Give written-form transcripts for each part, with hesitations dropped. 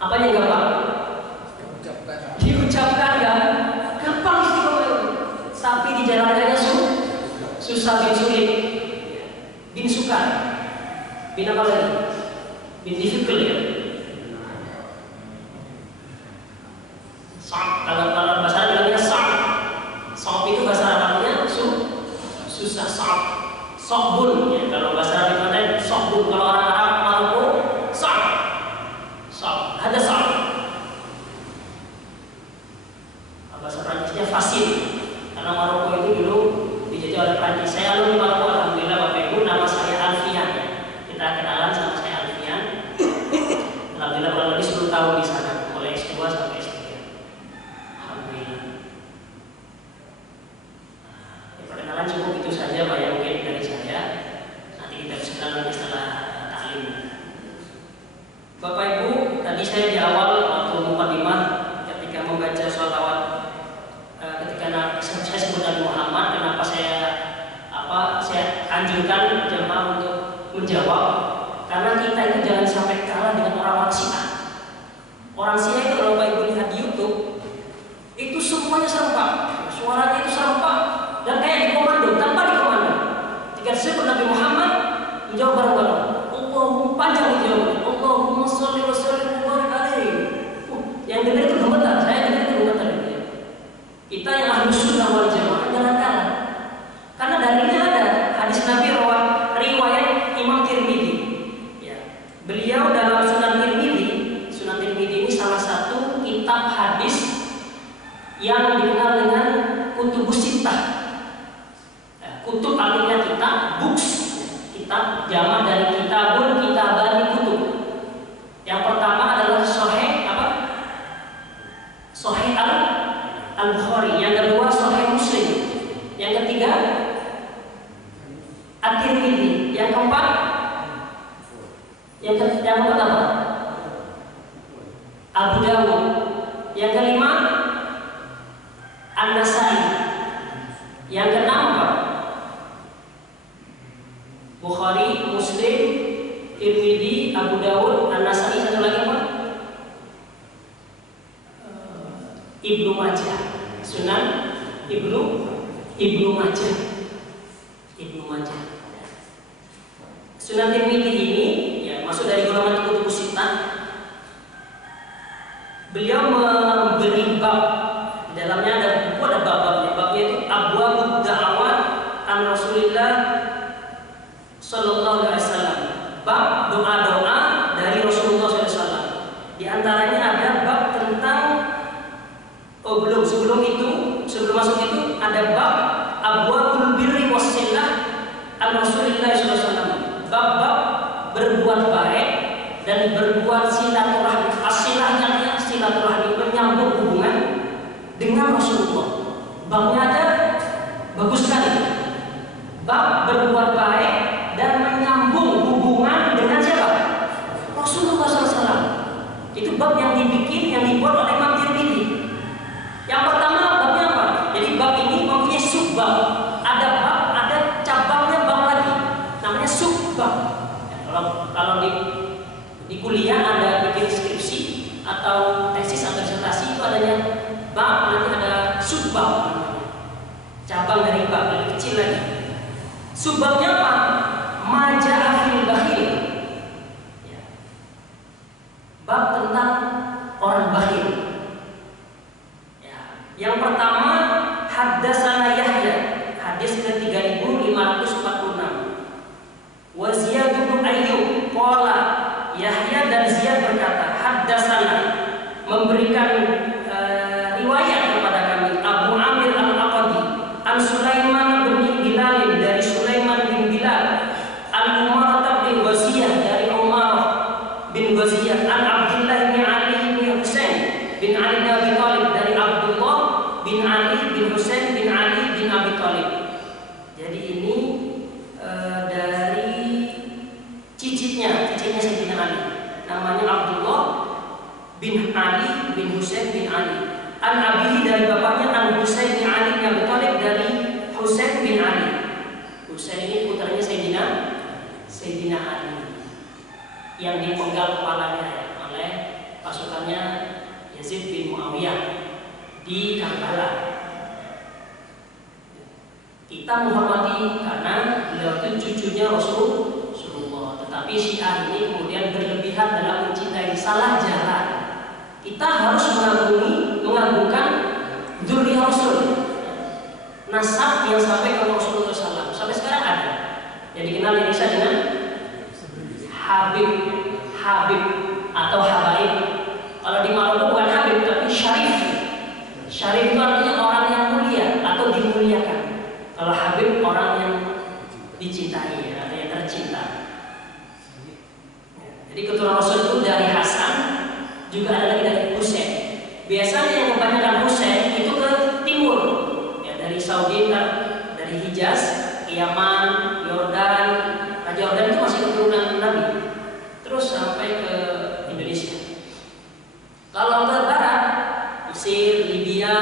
Apanya gampang? Diucapkan. susah bin sulit, bin sukar, bin apa lagi? Bin difficult ya. Kalau bahasa Arab bilangnya sa'ab itu bahasa Arabnya susah, sa'bun ya. Kalau bahasa Arab bilangnya sa'bun. Kalau orang Arab Maroko ada sa'ab. Bahasa Prancisnya fasil. Karena Maroko itu dulu dijajah oleh Prancis. Saya alumni Maroko, alhamdulillah Bapak Ibu. Nama saya Alfian ya. Kita kenalan sama saya Alfian. Alhamdulillah kurang lebih 10 tahun di sana, mulai S2 sampai S3. Alhamdulillah. Perkenalan cukup itu saja Pak ya, mungkin dari saya. Nanti kita bisa kenalan setelah taklim. Bapak Ibu, tadi saya di awal waktu mukadimah ketika membaca sholawat, ketika saya sebut Nabi Muhammad, kenapa saya anjurkan jemaah untuk menjawab? Karena kita itu jangan sampai kalah dengan orang-orang Syiah. Orang Syiah itu kalau Bapak Ibu lihat di YouTube, itu semuanya serempak, suaranya itu serempak dan kayak dikomando, tanpa dikomando. Jika disebut Nabi Muhammad, menjawab bareng-bareng. Allahumma, panjang dijawab. Allahumma sholli wa sallim wa barik alaihi. Yang dengar itu gemetar, saya dengar itu gemetar. Kita yang ahlu sunnah wal jamaah jangan kalah. Karena dalilnya ada hadis Nabi riwayat Imam Tirmidzi. Ya. Beliau dalam Sunan Tirmidzi ini salah satu kitab hadis yang dikenal dengan Kutubus Sittah. Kutub artinya kitab, books, kitab jamak dari kitabani kutub. Yang pertama adalah Sahih Al-Bukhari, yang kedua Sahih Muslim, yang ketiga At-Tirmidzi, yang keempat apa? Abu Dawud, yang kelima An-Nasai, yang keenam apa? Bukhari, Muslim, Tirmidzi, Abu Dawud, An-Nasai, satu lagi apa? Ibnu Majah, Sunan Ibnu Majah. Sunan Tirmidzi ini ya masuk dari golongan Kutubus Sittah. Beliau memberi bab, di dalamnya ada bab-babnya. Babnya itu Abwabud Da'awat an Rasulillah sallallahu alaihi wasallam. Bab doa-doa dari Rasulullah sallallahu alaihi wasallam. Di antaranya ada bab tentang sebelum masuk itu ada bab Abwabul Birri Wassillah an Rasulillah sallallahu alaihi wasallam. Bab-bab berbuat baik dan berbuat silaturahmi. As-silahnya silaturahmi, menyambung hubungan dengan Rasulullah. Babnya ada bagus sekali. Bab berbuat baik dan menyambung hubungan dengan siapa? Rasulullah SAW. Itu bab yang dibuat oleh Imam Tirmidzi. Yang pertama babnya apa? Jadi bab ini mempunyai subbab. Ada bab, ada cabangnya bab lagi. Namanya subbab. Kalau di kuliah ada bikin skripsi atau tesis atau disertasi itu adanya bab, nanti ada subbab. Cabang dari bab, lebih kecil lagi. Subbabnya apa? Maja'a fil bakhil. Ya. Bab tentang orang bakhil. Ya. Yang pertama haddatsana Yahya, hadis ke-3546. Wa Ziyad bin Ayyub qala, Yahya dan Ziyad berkata, haddatsana, memberikan riwayat kepada kami Abu Amir Al-Aqadi an Sulaiman bin Bilal, dari Sulaiman bin Bilal, an Umar bin Ghaziyah, dari Umar bin Ghaziyah, an Abdullah bin Ali bin Husain bin Ali bin Abi Thalib, dari Abdullah bin Ali bin Husain bin Ali bin Abi Thalib. Jadi ini dari cicitnya Sayyidina Ali, namanya Abdullah bin Ali bin Husain bin Ali. An abihi, dari bapaknya An Husain bin Ali bin Abi Thalib, dari Husain bin Ali. Husain ini putranya Sayyidina Ali yang dipenggal kepalanya oleh pasukannya Yazid bin Muawiyah di Karbala. Kita menghormati karena beliau itu cucunya Rasulullah. Tetapi Syiah ini kemudian berlebihan dalam mencintai, salah jalan. Kita harus mengagungkan dzurriyyah Rasul, nasab yang sampai ke Rasulullah SAW. Sampai sekarang ada yang dikenal di Indonesia dengan Habib atau Habaib. Kalau di Maroko bukan Habib tapi Syarif. Syarif itu artinya orang yang mulia atau dimuliakan. Kalau Habib orang yang dicintai atau yang tercinta. Jadi keturunan Rasul itu dari Hasan, juga ada lagi dari Husain. Biasanya yang kebanyakan Husain itu ke timur, ya dari Saudi, dari Hijaz, Yaman, Yordan. Raja Yordan itu masih keturunan Nabi. Terus sampai ke Indonesia. Kalau ke barat, Mesir, Libya,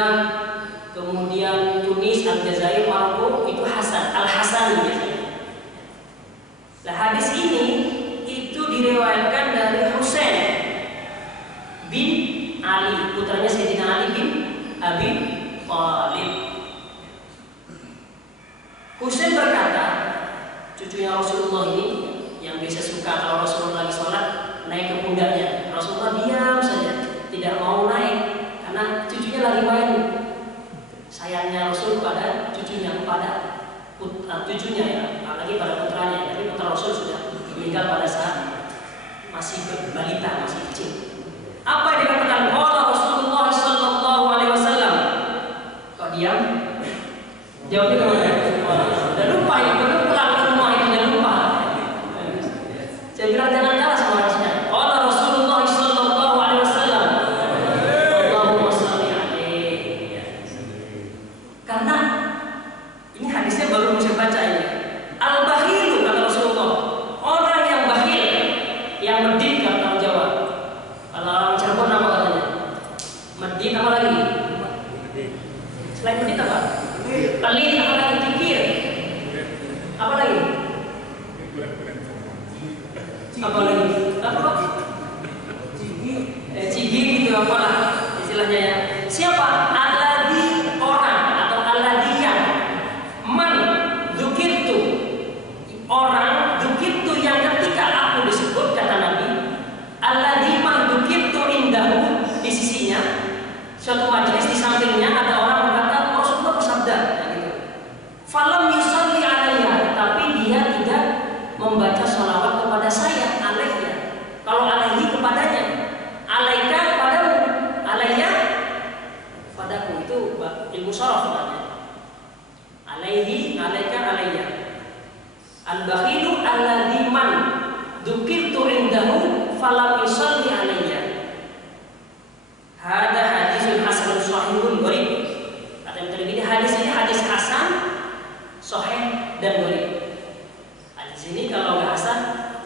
kemudian Tunis, Aljazair, Maroko, itu Hasan, Al-Hasan biasanya. Nah, hadis ini itu diriwayatkan dari Husain bin Ali, putranya Sayyidina Ali bin Abi Thalib. Husain berkata, cucunya Rasulullah ini yang biasa suka kalau Rasulullah lagi sholat naik ke pundaknya. Rasulullah diam saja, tidak mau naik karena cucunya lagi main. Sayangnya Rasul pada cucunya, cucunya ya, apalagi pada putranya. Tapi putra Rasul sudah meninggal pada saat masih balita, masih kecil. Apa yang dikatakan oleh Rasulullah Sallallahu Alaihi Wasallam? Kok diam? Jawabnya kemana? Udah lupa ya, belum pulang ke rumah itu udah lupa. Saya bilang jangan kalah sama harusnya. Oleh Rasulullah Sallallahu Alaihi Wasallam. Allahumma shalli alaihi. Karena ini hadisnya baru saya baca ini. Al-bakhilu kata Rasulullah, orang yang bakhil, yang medit kalau orang Jawa. Kalau orang Cirebon apa katanya? Medit apa lagi? Selain medit apa? Pelit apa lagi? Kikir. Apa lagi? Apa lagi? Apa? Cigi gitu apalah istilahnya ya. Siapa? Alladhi orang atau alladhi yang man dzukirtu, orang dzukirtu yang ketika aku disebut kata Nabi, alladhi man dzukirtu indahu, di sisinya suatu majelis di sampingnya ada orang berkata Rasulullah bersabda gitu. Falam yusalli alayya, tapi dia tidak membaca sholawat kepada saya, alaiya. Kalau alaihi kepadanya, alaika kepadamu, alayya padaku, itu ilmu sharaf namanya. Alaihi, alaika, alayya. Al-bakhilu alladhi man dzukirtu indahu falam yusalli alayya. Hada hadisun hasanun sahihun gharib. Kata yang terlebih hadis ini hadis hasan, sahih dan gharib. Hadis ini kalau nggak hasan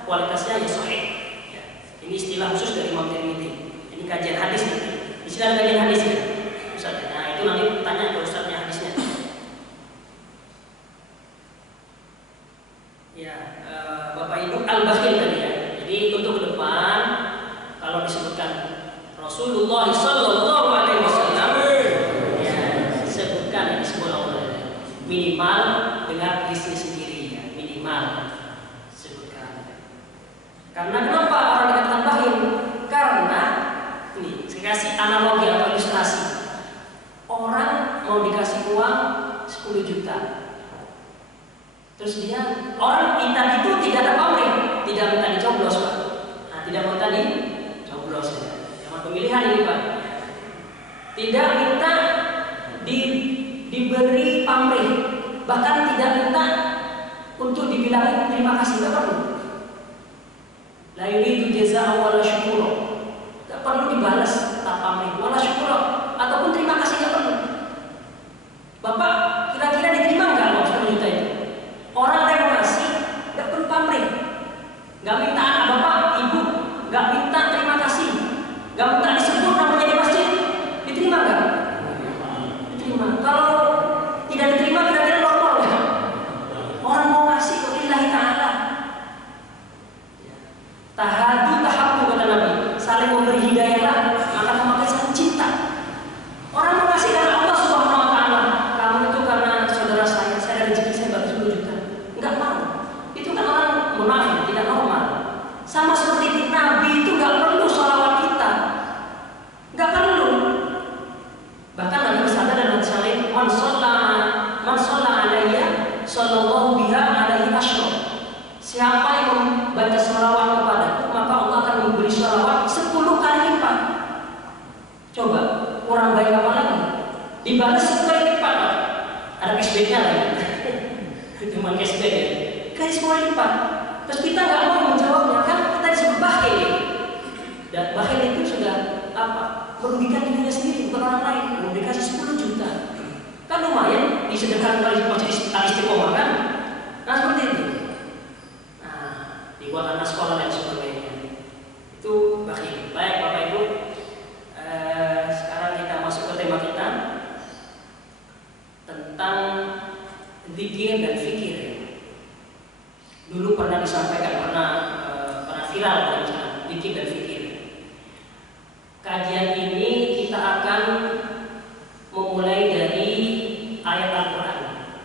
kualitasnya ya sahih. Ya. Ini istilah khusus dari Imam Tirmidzi. Ini kajian hadis nih. Di sini ada kajian hadis ya. Ustaz. Nah itu nanti tanya ke ustaznya hadisnya. Ya, Bapak Ibu al-bakhil tadi ya. Jadi untuk ke depan kalau disebutkan Rasulullah Sallallahu Alaihi Wasallam, ya sebutkan ini sebuah Allah minimal dengan diri sendiri ya, minimal sebutkan. Karena kenapa orang dikatakan bakhil? Karena ini saya kasih analogi atau ilustrasi. Orang mau dikasih uang 10 juta. Terus dia, orang minta itu tidak ada pamrih, tidak minta dicoblos Pak. Nah, tidak minta dicoblos ya. Jangan pemilihan ini Pak. Tidak minta diberi pamrih, bahkan tidak minta untuk dibilangin terima kasih, tidak perlu. La yuridu jazaa'a wala syukura. Tidak perlu dibalas tak pamrih wala syukura, ataupun terima kasih tidak perlu. Bapak kira-kira diterima enggak uang 10 juta itu? Orang yang kasih nggak perlu pamrih, nggak minta anak bapak, ibu, nggak minta terima kasih, nggak minta disebut namanya di masjid, diterima nggak? Diterima. Kalau tidak diterima kira-kira normal ya? Orang mau kasih ke lillahi ta'ala. Tahadu tahabbu kata Nabi, saling memberi hidayah lah, maka sallallahu biha alaihi asyra. Siapa yang membaca salawat kepadaku, maka Allah akan memberi salawat 10 kali lipat. Coba, kurang baik apa lagi? Dibalas 10 kali lipat. Ada cashbacknya lagi. Cuma cashback ya. Kali 10 lipat. Terus kita nggak mau menjawabnya, kan kita disebut bakhil. Dan bakhil itu sudah apa? Merugikan dirinya sendiri, bukan orang lain. Mau dikasih 10 juta. Kan lumayan disedekahkan oleh masjid Al-Istiqomah kan? Nah seperti itu. Nah, dibuat anak sekolah dan sebagainya. Itu bakhil. Baik Bapak Ibu, sekarang kita masuk ke tema kita tentang zikir dan fikir. Dulu pernah disampaikan, pernah viral dengan zikir dan fikir. Kajian ini kita akan memulai dari ayat Al-Quran,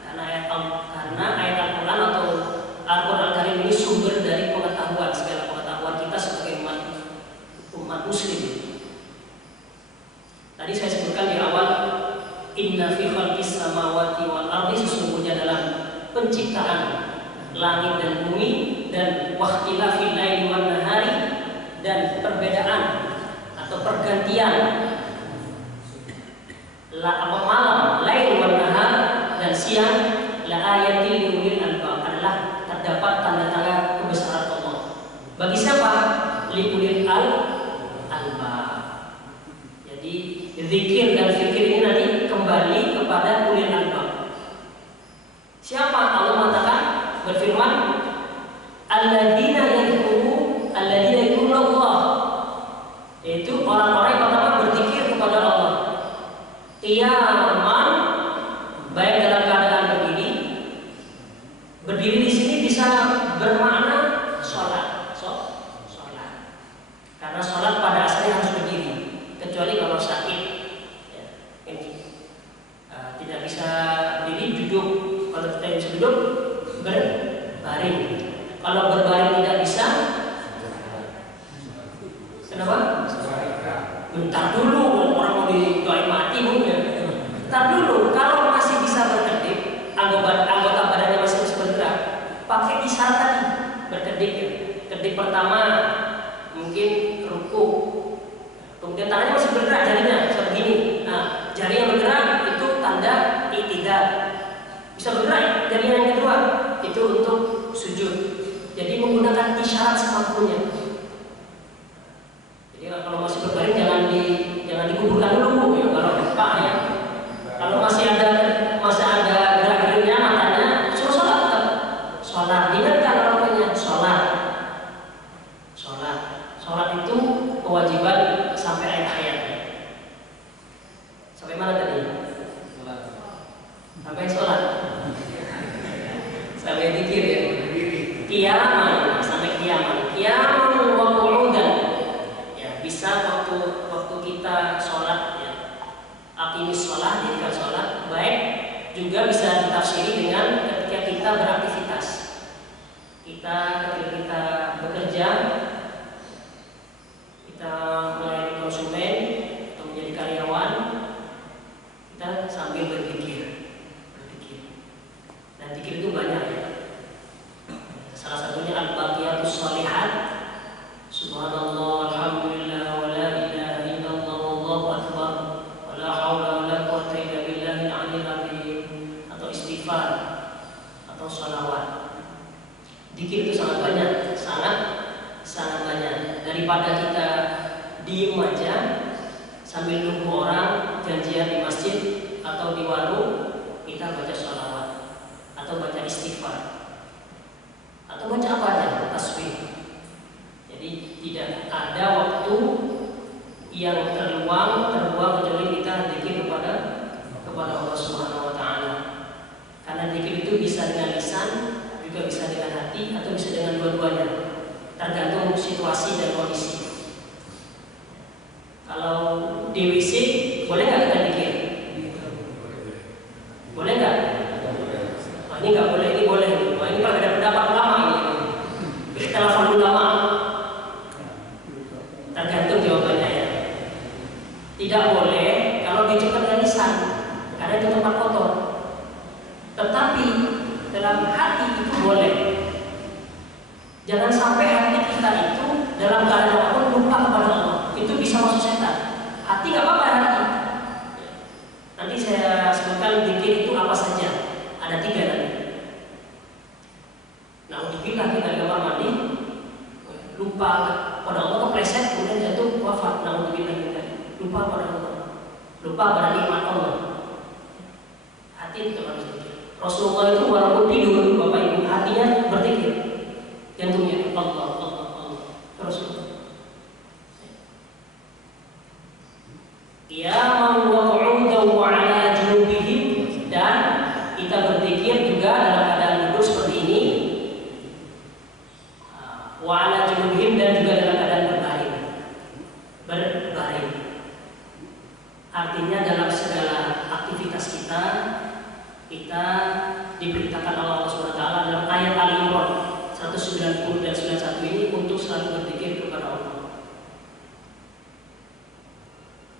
karena ayat Al-Quran atau Al-Quran Karim ini sumber dari pengetahuan, segala pengetahuan kita sebagai umat Muslim. Tadi saya sebutkan di awal, inna fi khalqis samawati wal ardi, sesungguhnya dalam penciptaan langit dan bumi dan wakhtilafil laili wan nahari, dan perbedaan atau pergantian malam, lail wan nahar, dan siang, la ayatil liulil albab, adalah terdapat tanda-tanda kebesaran Allah. Bagi siapa? Liulil albab. Jadi zikir dan fikir ini nanti kembali kepada ulil albab. Siapa? Allah mengatakan, berfirman, alladzina yadhkuruna Allah, yaitu orang-orang yang pertama berzikir kepada Allah qiyaman, baik dalam keadaan berdiri. Berdiri di sini bisa bermakna sholat, karena sholat pada asalnya harus berdiri, kecuali kalau sakit ya, tidak bisa berdiri, duduk. Kalau tidak bisa duduk, berbaring. Kalau berbaring tidak bisa, kenapa? Bentar dulu, orang mau didoain mati mungkin. Bentar dulu, kalau masih bisa berkedip, anggota badannya masih bisa bergerak, pakai isyarat tadi, berkedip ya. Kedip pertama mungkin ruku, kemudian tangannya masih bergerak, jarinya sebegini. Nah, jari yang bergerak itu tanda i'tidal. Bisa bergerak jari yang kedua itu untuk sujud. Jadi menggunakan isyarat semampunya. Jadi kalau masih berbaring jangan dikuburkan dulu ya, kalau lupa ya. Kalau masih ada gerak-geriknya matanya, suruh sholat tetap. Sholat, ingatkan orangnya sholat itu kewajiban sampai ayat-ayatnya. Sampai mana tadi? Sampai sholat. Sampai zikir ya. Qiyaman, sampai qiyaman wa qu'udan. Ya, bisa waktu kita sholat ya. Aqimis sholat, jadikan sholat. Baik, juga bisa ditafsiri dengan ketika kita beraktivitas. Ketika kita bekerja, kita melayani konsumen atau menjadi karyawan, kita sambil berzikir. Dan zikir itu banyak ya. Salah satunya al-baqiyatus shalihat, subhanallah, alhamdulillah, wa la ilaha illallah, wallahu akbar, wa la haula wa la quwwata illa billahil aliyyil azim, atau istighfar atau shalawat. Zikir itu sangat banyak, sangat banyak. Daripada kita diem aja sambil nunggu orang janjian di masjid atau di warung, kita baca shalawat atau baca istighfar atau baca apa aja, tasbih. Jadi tidak ada waktu yang terluang kecuali kita zikir kepada Allah Subhanahu wa taala. Karena zikir itu bisa dengan lisan, juga bisa dengan hati, atau bisa dengan dua-duanya, tergantung situasi dan kondisi. Kalau di WC boleh nggak kita zikir? Boleh nggak? Nah, ini nggak boleh, ini boleh. Nah, ini berbeda pendapat ulama ini. Ikhtilaful ulama. Tergantung jawabannya ya. Tidak boleh kalau diucapkan dengan lisan, karena itu tempat kotor. Tetapi dalam hati itu boleh. Jangan sampai hati kita itu dalam keadaan apapun lupa kepada Allah. Itu bisa masuk setan. Hati nggak apa-apa hati. Nanti saya sebutkan zikir itu apa saja. Ada 3 tadi. Nah, untuk kita di kamar mandi lupa pada Allah, kepleset kemudian jatuh wafat. Nah, untuk kita lupa pada Allah, lupa pada nikmat Allah. Hati itu harus zikir. Rasulullah itu walaupun tidur, Bapak Ibu, hatinya berzikir. Jantungnya Allah, Allah, Allah. Terus ya man waqa'udahu ala junubihim, dan kita berzikir juga dalam keadaan duduk seperti ini, wa ala junubihim, dan juga dalam keadaan berbaring. Artinya dalam segala aktivitas kita diberitakan Allah SWT dalam ayat Al-Imran 190 dan 91 ini untuk selalu berzikir kepada Allah.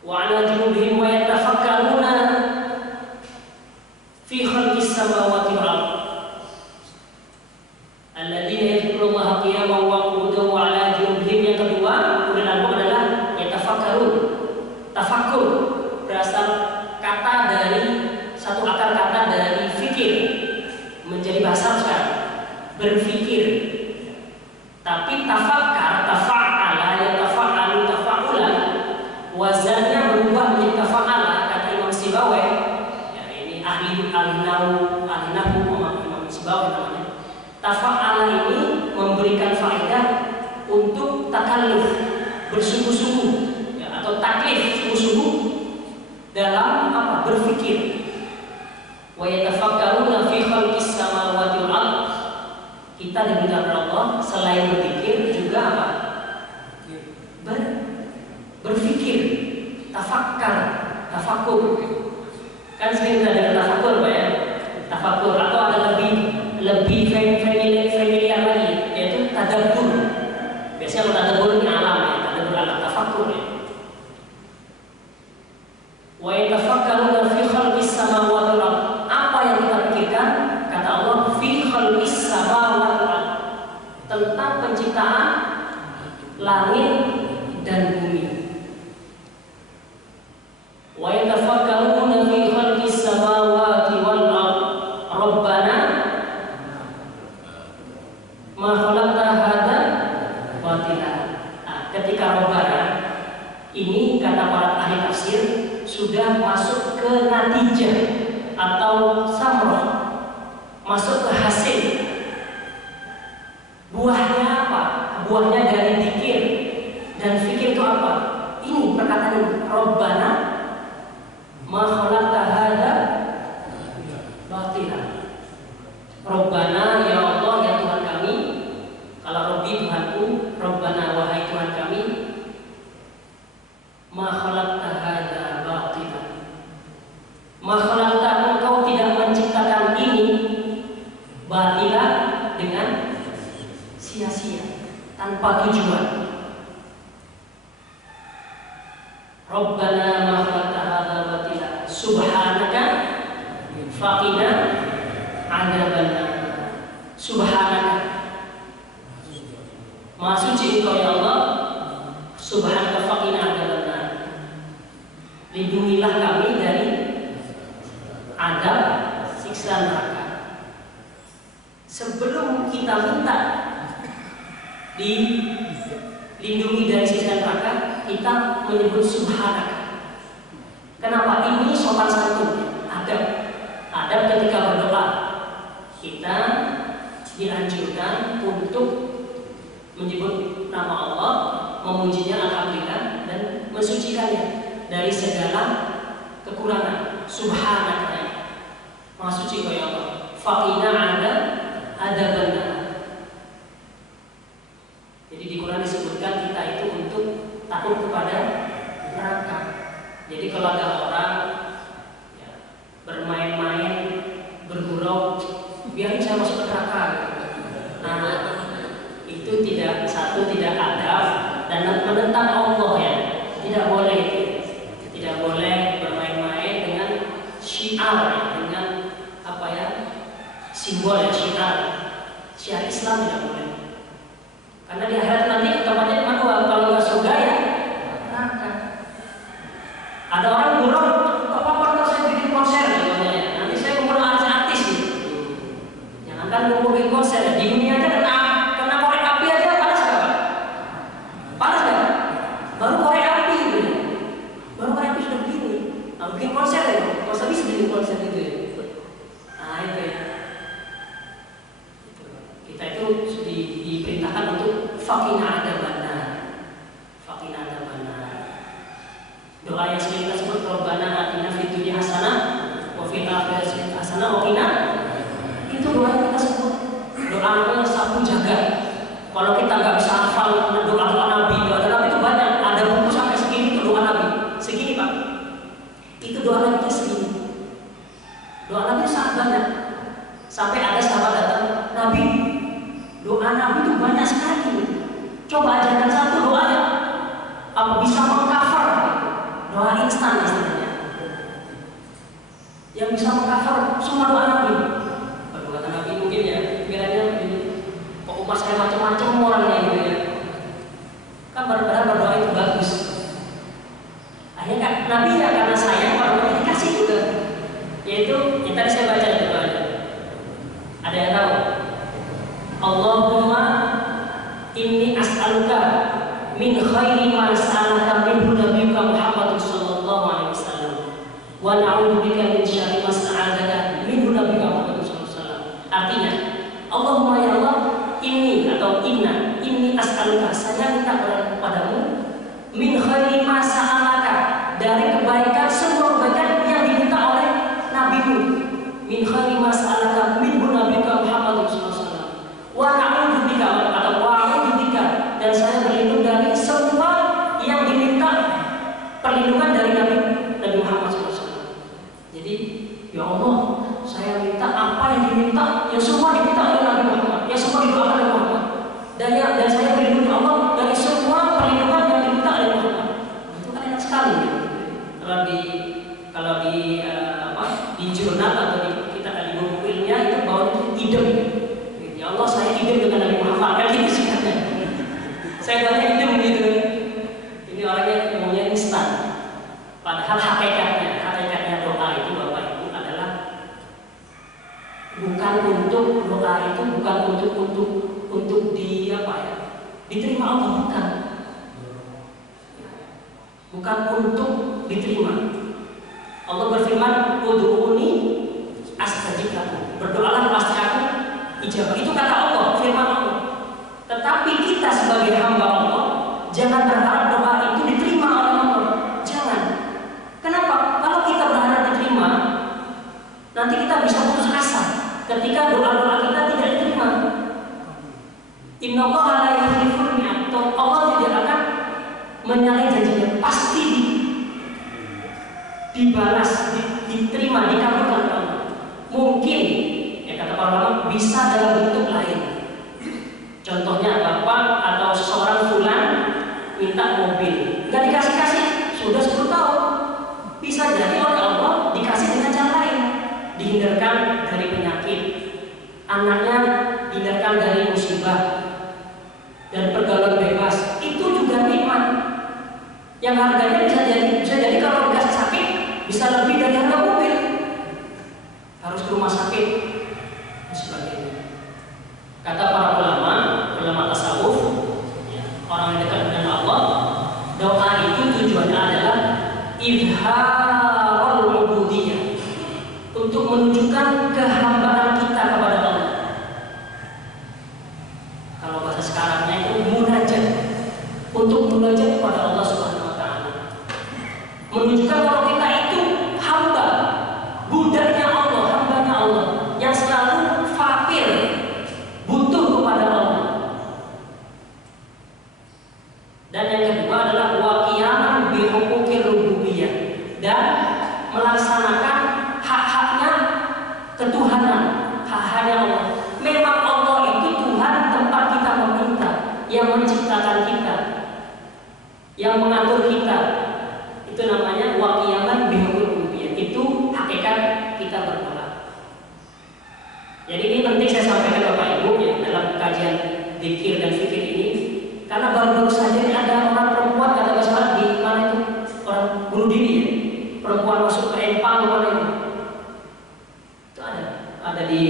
Wa ala junubihim wa yatafakkaruna fi khalqis samawati wal ardh alladziina yadhkurullaha qiyaman wa qu'udan wa ala junubihim. Yang kedua, ulil albab adalah yatafakkarun. Tafakkur berasal kata dari satu akar kata dari fikir menjadi bahasa sekarang berfikir. Tapi tafakkar, tafa'ala, yatafa'alu, tafa'ulan, wazannya berubah menjadi tafa'ala. Kata Imam Sibawi, ya ini ahli nahwu Imam Sibawi namanya. Tafa'ala ini memberikan faedah untuk takalluf, bersungguh-sungguh, ya, atau taklif, sungguh-sungguh dalam apa? Berfikir. Wa yatafakkaruna fi khalqis samawati wal ardh. Kita diberitakan Allah selain berzikir juga apa? Berfikir, tafakkar, tafakkur. Kan sering kita dengar tafakkur, Pak ya? Tafakkur, atau ada lebih familiar lagi, yaitu tadabbur. Biasanya kalau tadabbur ini alam ya, tadabbur alam, tafakkur ya. Wa yatafakkaruna fi khalqis samawati wal ardh. Apa yang kita pikirkan? Kata Allah, fi khalqis samawati wal ardh, tentang penciptaan langit dan bumi. Wa yatafakkaruna fi khalqis samawati wal ardh rabbana ma khalaqta hadza batila. Nah, ketika rabbana ini kata para ahli tafsir sudah masuk ke natijah atau samroh, masuk ke hasil. Buahnya apa? Buahnya dari zikir dan fikir itu apa? Ini perkataan ini, Rabbana ma khalaqta hadza batila. Rabbana, ya Allah, ya Tuhan kami. Kalau Rabbi Tuhanku, Rabbana, wahai Tuhan kami, ma khalaqta hadza batila. Ma khalaqta, engkau tidak menciptakan ini batila, dengan sia-sia, tanpa tujuan. Rabbana ma khalaqta hadza batila subhanaka faqina adzabannar. Subhanaka, Maha suci Engkau ya Allah, subhanaka faqina adzabannar. Lindungilah kami dari adab siksa neraka. Sebelum kita minta dilindungi dari siksa neraka, kita menyebut subhanaka. Kenapa? Ini sopan santun, adab ketika berdoa. Kita dianjurkan untuk menyebut nama Allah, memujinya, alhamdulillah, dan mensucikannya dari segala kekurangan. Subhanaka, Maha suci Kau ya Allah. Faqina adzabannar. Jadi di Quran disebutkan kita itu untuk takut kepada neraka. Jadi kalau ada orang ya, bermain-main, bergurau, biarin saya masuk ke neraka. Nah, itu tidak adab dan menentang Allah ya. Tidak boleh, tidak boleh bermain-main dengan syiar, dengan apa ya, simbol ya, syiar Islam tidak boleh. Karena di akhirat nanti tempatnya di mana? Kalau nggak surga ya neraka. Ada orang buruk, apa kalau saya bikin konser contohnya ya. Nanti saya mau artis gitu. Jangankan mau bikin konser ya, di dunia aja kena korek api aja panas nggak Pak? Panas nggak? Baru korek api gitu ya. Baru korek api sudah begini. Nah, bikin konser ya, konser bisa bikin konser gitu ya. Nah itu ya. Kita itu diperintahkan untuk fakina adabana. Fakina adabana. Doa yang sering kita sebut Rabbana atina fid dunya hasanah wa fil akhirati hasanah wa qina. Itu doa yang kita sebut. Doa yang sapu jaga. Kalau kita nggak bisa hafal doa-doa Nabi, doa Nabi itu banyak. Ada buku sampai segini itu doa Nabi. Segini Pak. Itu doa Nabi itu segini. Doa Nabi sangat banyak. Sampai ada sahabat datang, Nabi, doa Nabi itu banyak sekali. Coba ajarkan satu doanya. Apa bisa mengcover doa instan istilahnya? Yang bisa mengcover semua doa Nabi. Kalau kata Nabi mungkin ya, kiranya kok umat saya macam-macam orangnya gitu ya. Kan benar-benar berdoa itu bagus. Akhirnya kan Nabi ya karena sayang orang dikasih juga. Yaitu yang tadi saya baca itu doanya. Ada yang tahu? Allahumma inni as'aluka min khairi ma sa'alaka minhu nabiyyuka Muhammad sallallahu alaihi wasallam wa na'udzubika min syarri ma sta'adzaka minhu nabiyyuka Muhammad sallallahu alaihi wasallam. Artinya, Allahumma ya Allah, inni as'aluka, saya minta kepadamu min khairi ma sa'alaka, dari kebaikan, semua kebaikan yang diminta oleh nabimu. Min khairi ma sa'alaka minhu nabiyyuka Muhammad sallallahu alaihi wasallam wa na'udzubika, atau wa'udzubika, dan saya berlindung dari semua yang diminta perlindungan dari Nabi Muhammad SAW. Jadi, ya Allah, saya minta apa yang diminta, yang semua diminta oleh Nabi Muhammad, yang semua didoakan oleh Muhammad, dan saya berlindung Allah dari semua perlindungan yang diminta oleh Muhammad. Itu kan enak sekali. Ya. Kalau di jurnal atau kita di buku ilmiah itu bahwa itu idem. Ya Allah, saya idem dengan Nabi Muhammad. Kan gitu sih katanya. Saya banyak idem gitu. Ini orangnya maunya instan. Padahal hakikatnya doa itu Bapak Ibu adalah bukan untuk doa itu bukan untuk diterima Allah, bukan untuk diterima. Allah berfirman, ud'uuni astajib lakum. Berdoalah pasti aku ijabah. Itu kata Allah, firman Allah. Tetapi kita sebagai hamba Allah jangan berharap doa itu diterima oleh Allah. Jangan. Kenapa? Kalau kita berharap diterima, nanti kita bisa putus asa ketika doa-doa kita tidak diterima. Innallaha la yukhliful mi'ad. Allah tidak akan menyalahi janjinya. Pasti dibalas, diterima, dikabulkan oleh Allah. Mungkin, ya kata para ulama, bisa dalam bentuk lain. Contohnya bapak atau seseorang fulan minta mobil, nggak dikasih, sudah 10 tahun. Bisa jadi oleh Allah dikasih dengan cara lain, dihindarkan dari penyakit, anaknya dihindarkan dari musibah dan pergaulan bebas. Itu juga nikmat yang harganya bisa jadi kalau dikasih sakit bisa lebih dari harga mobil, harus ke rumah sakit dan sebagainya. Kata para ulama tasawuf, ya, orang yang dekat dengan Allah, doa itu tujuannya adalah izharul ubudiyah, untuk menunjukkan kehambaan kita kepada Allah. Kalau bahasa sekarangnya itu munajat, untuk munajat kepada Allah Subhanahu wa taala. Menunjukkan kalau kita itu hamba, budaknya Allah, hambanya Allah yang selalu fakir, butuh kepada Allah. Dan yang kedua adalah waqiyaman bi huquqir rububiyah, dan melaksanakan hak-haknya ketuhanan, hak-haknya Allah. Memang Allah itu Tuhan tempat kita meminta, yang menciptakan kita, yang mengatur kita. Itu namanya waqiyaman bi huquqir rububiyah. Itu hakikat kita berdoa. Jadi ini baru-baru saja ini ada orang perempuan kata masalah di mana itu orang bunuh diri ya, perempuan masuk ke empang mana itu ada di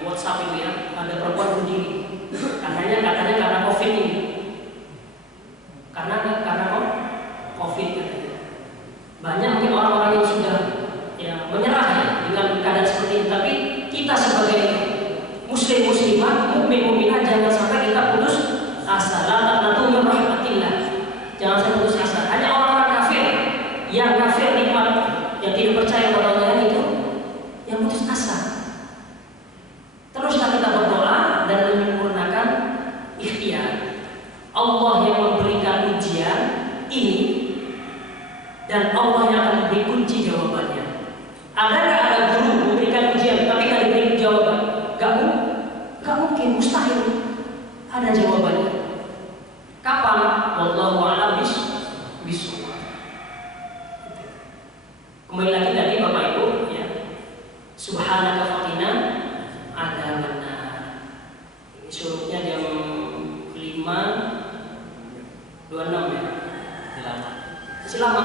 WhatsApp itu ya, ada perempuan bunuh diri katanya karena COVID ini, karena COVID katanya. Banyak mungkin orang-orang yang sudah ya menyerah ya dengan keadaan seperti ini, tapi kita sebagai muslimah, mukminah jangan sampai kita putus asa. La taqnatu min rahmatillah. Jangan sampai putus asa. Hanya orang-orang kafir yang kafir nikmat, yang tidak percaya kepada Allah itu yang putus asa. Teruslah kita berdoa dan menyempurnakan ikhtiar. Allah yang memberikan ujian ini dan Allah yang akan memberi kunci jawabannya. Adakah ada guru memberikan ujian tapi tidak diberi jawaban? Gak mungkin, mustahil. Ada jawabannya. Kapan? Wallahu a'lam bishawab. Kembali lagi tadi Bapak Ibu ya. Subhanaka faqina adzabannar. Ini surutnya jam 5.26 ya. Masih lama.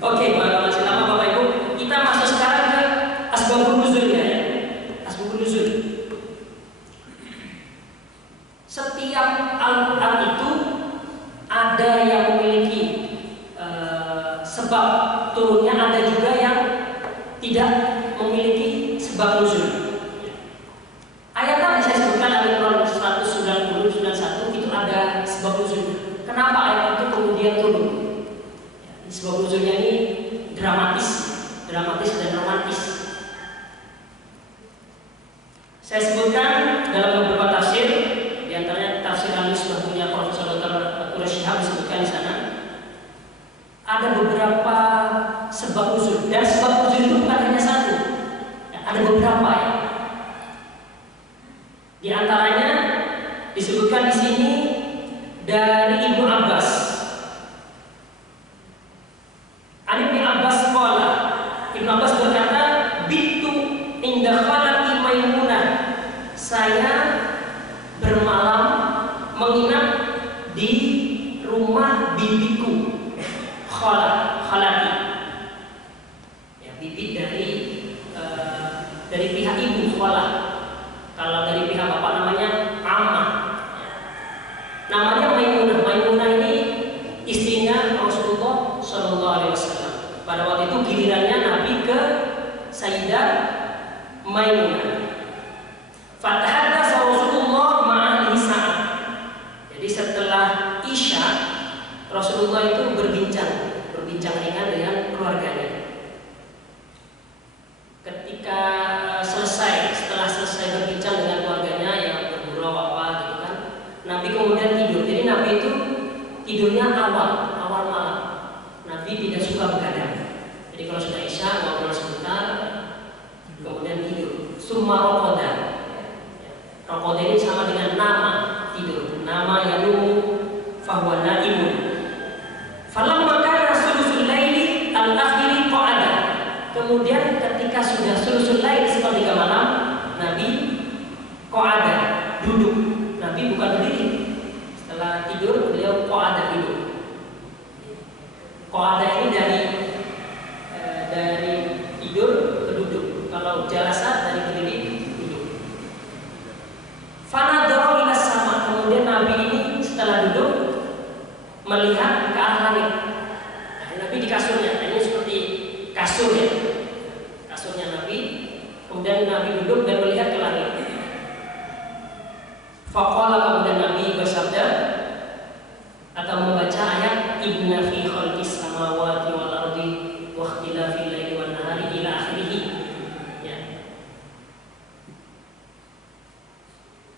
Oke, masih lama Bapak Ibu. Kita masuk sekarang ke asbabun nuzulnya ya. Asbabun nuzul. Setiap Al-Quran itu ada yang memiliki sebab turunnya, ada juga yang tidak memiliki sebab nuzul. Ayat tadi saya sebutkan Al-Quran 190-91 itu ada sebab nuzul. Kenapa ayat itu kemudian turun? Sebab nuzulnya ini dramatis dan romantis. Saya sebutkan dalam beberapa tafsir, di antaranya tafsir Al-Misbah punya Profesor Dr. Quraish Shihab disebutkan di sana. Ada beberapa sebab nuzul, dan sebab nuzul itu bukan hanya satu, ada beberapa ya. Di antaranya disebutkan di sini dari Ibnu Abbas. Ibnu Abbas qala, Ibnu Abbas berkata, "Bittu inda khalati Maimunah." Saya bermalam menginap di rumah bibiku. Khalati. Ya, bibi dari pihak ibu, khala. Kalau dari pihak bapak namanya Amma. Namanya Maimunah. Maimunah ini istrinya Rasulullah Shallallahu Alaihi Wasallam. Pada waktu itu gilirannya Nabi ke Sayyidah Maimunah. Fatahaddatsa Rasulullah ma'al Isya. Jadi setelah Isya Rasulullah itu berbincang ringan dengan keluarganya. Setelah selesai berbincang dengan keluarganya yang bergurau apa gitu kan, Nabi kemudian tidur. Jadi Nabi itu tidurnya awal malam. Nabi tidak suka begadang. Jadi kalau sudah Isya ngobrol sebentar, kemudian tidur. Summa raqada. Raqada ini sama dengan nama tidur. Nama yanumu fahuwa naimun. Falamma kana sulusul laili al-akhiri qa'ada. Kemudian ketika sudah sulusul lail sepertiga malam, Nabi qa'ada, duduk. Nabi bukan berdiri. Setelah tidur beliau qa'ada, duduk. Qa'ada ini dari tidur ke duduk. Kalau jalasa dari berdiri duduk. Fanadhara ila sama. Kemudian Nabi ini setelah duduk melihat ke arah langit. Nabi di kasurnya, ini seperti kasur ya, kasurnya Nabi. Kemudian Nabi duduk dan melihat ke langit. Faqala, kemudian Nabi bersabda atau membaca ayat Inna fi khalqis samawati wal ardi wa ikhtilafil laili wan nahari ila akhirih. Ya.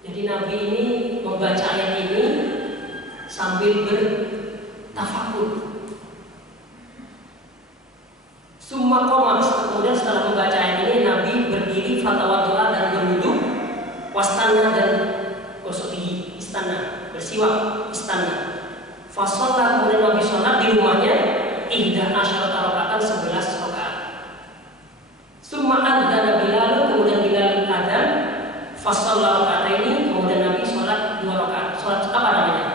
Jadi Nabi ini membaca ayat ini sambil bertafakur. Summa qoma, kemudian setelah membaca ayat ini Nabi berdiri fatawaddu'a dan berwudu, wastana dan gosok gigi, istana, bersiwak, istana. Fasolah, kemudian Nabi sholat di rumahnya ihda asyarata rakaatan, 11 rakaat. Summa adzana Bilal, kemudian Bilal adzan, fasolah rakaat ini, kemudian Nabi sholat 2 rakaat. Sholat apa namanya?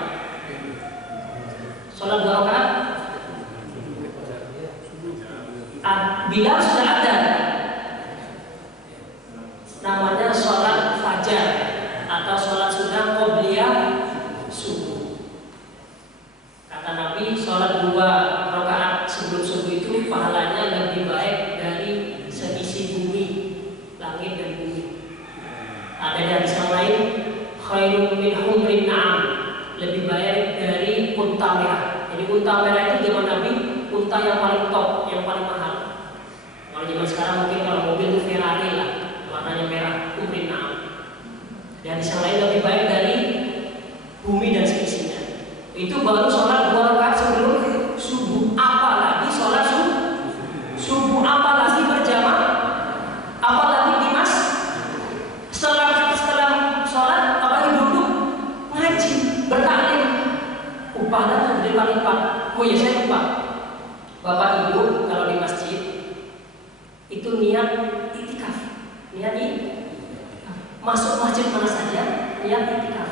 sudah ada. Namanya sholat fajar atau sholat sunnah qobliyah subuh. Kata Nabi, sholat 2 rakaat sebelum subuh itu pahalanya lebih baik dari seisi bumi, langit dan bumi. Ada hadis yang lain, khairun min humrin na'am, lebih baik dari unta merah. Jadi unta merah itu zaman Nabi unta yang paling top, yang paling mahal. Kalau zaman sekarang mungkin kalau mobil itu Ferrari lah, warnanya merah, humrin na'am. Dan hadis yang lain lebih baik dari bumi dan seisinya. Itu baru sholat 2 rakaat sebelum subuh. Apalagi sholat subuh, apalagi berjamaah, apalagi di setelah sholat, apalagi duduk ngaji, bertaklim, upahnya berlipat-lipat. Oh ya, saya lupa, Bapak Ibu kalau di masjid itu niat itikaf, masuk masjid mana saja niat itikaf.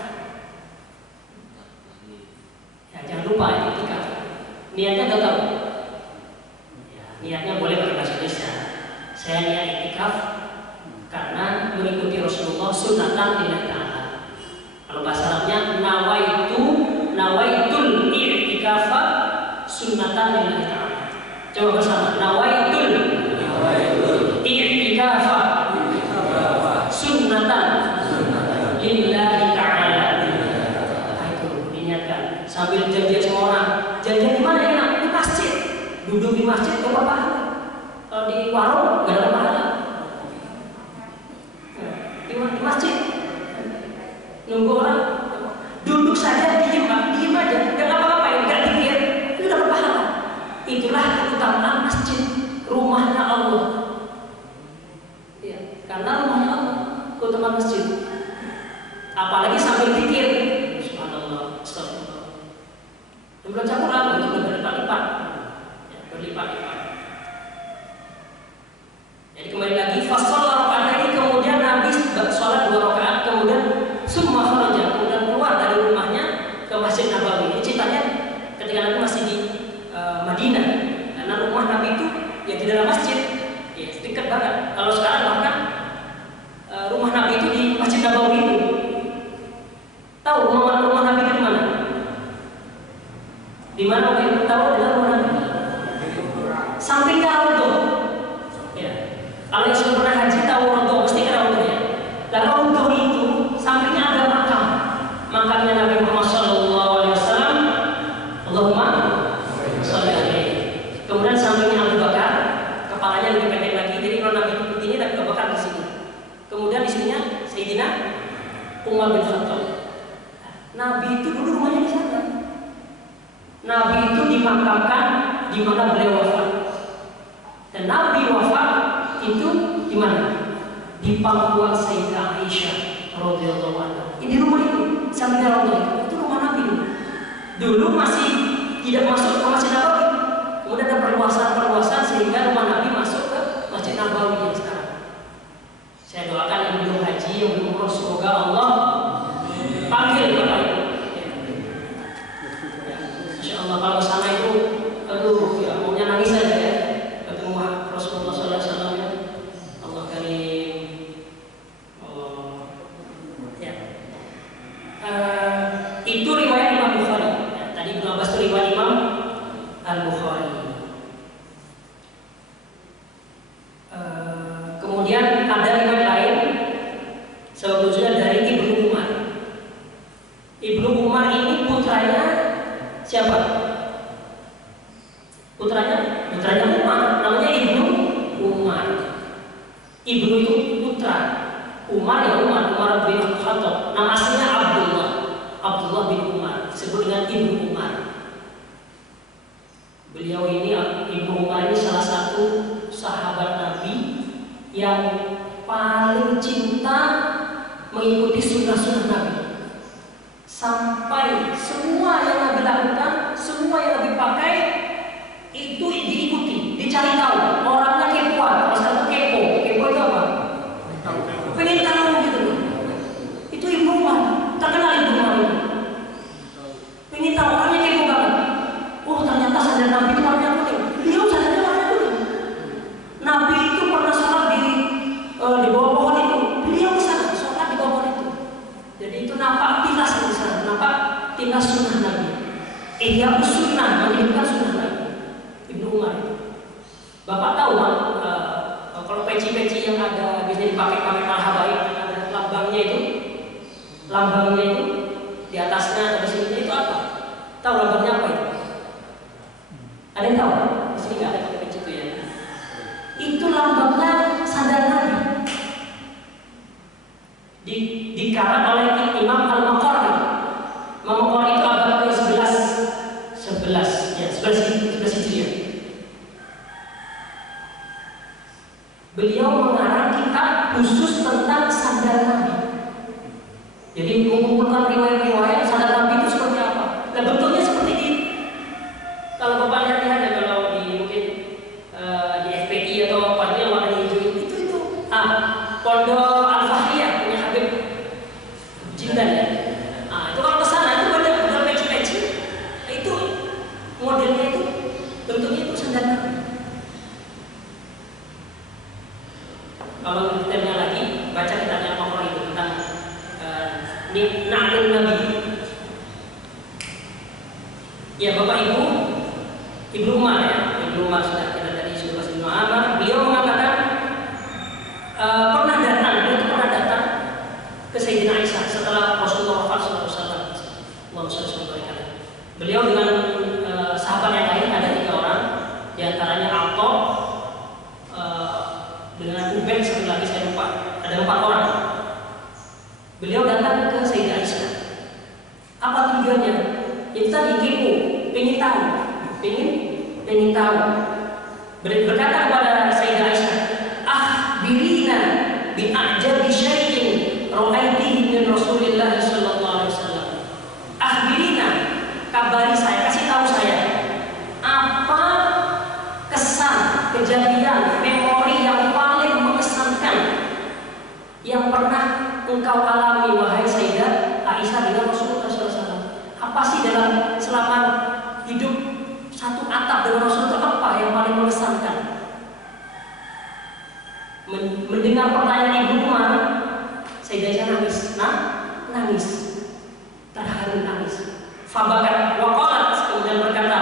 Ya, jangan lupa itikaf. Niatnya udah tahu. Ya, niatnya boleh pakai bahasa Indonesia. Saya niat itikaf karena mengikuti Rasulullah sunnatan lillahi ta'ala. Kalau bahasa Arabnya nawaitul i'tikafa sunnatan lillahi ta'ala. Coba bersama, nawaitul i'tikafa sunnatan lillahi ta'ala. Nah, itu diingatkan sambil janjian sama orang. Janjian di mana ya? Di masjid. Duduk di masjid dapat pahala. Kalau di warung nggak ada pahala. Di masjid nunggu orang, duduk saja diem aja, nggak apa-apa, nggak dikir, itu dapat pahala. Itulah keutamaan masjid, rumahnya Allah. Ya, karena rumahnya Allah, keutamaan masjid. Apalagi sambil dikir, subhanallah, astagfirullah. Dan baca Quran itu udah berlipat-lipat, ya, berlipat-lipat. Jadi kembali lagi, fasol rakaat ini kemudian Nabi sholat 2 rakaat, kemudian summa kharaja, kemudian keluar dari rumahnya ke Masjid Nabawi. Ini ceritanya ketika Nabi masih di Madinah, karena rumah Nabi itu ya di dalam masjid, ya dekat banget. Kalau sekarang bahkan rumah Nabi itu di Masjid Nabawi itu. Tahu rumah Nabi itu di mana? Di mana Bapak tahu adalah rumah Nabi? Sampingnya Raudhah. Ya. Kalau yang sudah pernah haji tahu Raudhah, pasti kan Raudhahnya. Dan Raudhah itu sampingnya ada makamnya Nabi Muhammad SAW. Allahumma sholli alaihi. Kemudian sampingnya Abu Bakar, kepalanya lebih pendek lagi. Jadi kalau Nabi itu begini, Nabi Abu Bakar di sini. Kemudian di sininya Sayyidina Umar bin Khattab. Nabi itu dulu rumahnya di sana. Nabi itu dimakamkan di mana beliau wafat. Dan Nabi wafat itu di mana? Di pangkuan Sayyidah Aisyah radhiyallahu anha. Ini rumah itu, sampingnya Raudhah itu rumah Nabi. Dulu masih tidak masuk ke Masjid Nabawi. Kemudian ada perluasan sehingga rumah Nabi masuk ke Masjid Nabawi yang sekarang. Saya doakan yang belum haji, yang belum umroh, semoga Allah panggil Bapak Ibu. Insya Allah kalau sana itu, aduh, ya maunya nangis saja ya. Ketemu Rasulullah SAW ya. Allah karim. Oh, ya. Itu riwayat Imam Bukhari. Ya, tadi Ibnu Abbas itu riwayat Imam Al-Bukhari. Kemudian ada riwayat lain sebab nuzulnya dari Ibnu Umar. Ibnu Umar ini putranya siapa? Putranya Umar, namanya Ibnu Umar. Ibnu itu putra, Umar ya Umar bin Khattab. Nama aslinya Abdullah bin Umar, disebut dengan Ibnu Umar. Beliau ini Ibnu Umar ini salah satu sahabat Nabi yang paling cinta mengikuti sunnah-sunnah Nabi. Sampai semua yang Nabi lakukan, semua yang Nabi pakai itu diikuti, dicari tahu. Orangnya kepoan, kalau sekarang kepo itu apa? Pengen tahu gitu. Itu Ibnu Umar, terkenal Ibnu Umar itu. Pengen tahu, orangnya kepo banget. Oh ternyata sadar Nabi itu warnanya kuning. Beliau sadarnya warna kuning. Nabi Ihya sunnah Nabi. Ihya sunnah, menghidupkan sunnah Nabi. Ibnu Umar. Bapak tahu kalau peci-peci yang ada biasanya dipakai al-habaib, ada lambangnya itu di atasnya atau di sini itu apa? Tahu lambangnya apa itu? Ada yang tahu? Di sini nggak ada pakai peci itu ya. Itu lambangnya sandal Nabi. Dikarang oleh Imam Al-Maqarri. Imam Al-Maqarri itu abad ke-11 ya, 11 Hijriah. Beliau mengarang kitab khusus tentang sandal Nabi. Jadi mengumpulkan riwayat-riwayat sandal Nabi itu seperti apa. Nah, bentuknya seperti ini. Kalau Bapak lihat ya, kalau di mungkin di FPI atau apa yang warna hijau itu Pondok Al-Fahriyah punya Habib Jindan ya. Itu kalau ke sana itu ada peci-peci. Itu modelnya itu bentuknya itu sandal Nabi. Kalau detailnya lagi, baca kitabnya Al-Maqarri itu tentang Na'lun Nabi. Ya Bapak Ibu, Ibnu Umar ya, Ibnu Umar sudah kita tadi sudah bahas Ibnu Umar. Beliau mengatakan pernah datang ke Sayyidina Aisyah setelah Rasulullah SAW. Beliau dengan sahabat yang lain ada 3 orang, diantaranya Atha, dengan Ubaid satu lagi saya lupa, ada 4 orang. Beliau datang ke Sayyidah Aisyah. Apa tujuannya? Itu tadi kepo, pengen tahu. Berkata kepada Sayyidah Aisyah, "Akhbirina bi a'jabi syai'in ra'aitihi min Rasulillah sallallahu alaihi wasallam." Akhbirina, kabari saya, kasih tahu saya apa kesan, kejadian, memori yang paling mengesankan yang pernah engkau alami wahai Sayyidah Aisyah dengan Rasulullah SAW. Apa sih dalam selama hidup satu atap dengan Rasulullah, apa yang paling mengesankan? Mendengar pertanyaan Ibnu Umar, Sayyidah Aisyah nangis, terharu nangis. Fabakat waqalat, kemudian berkata,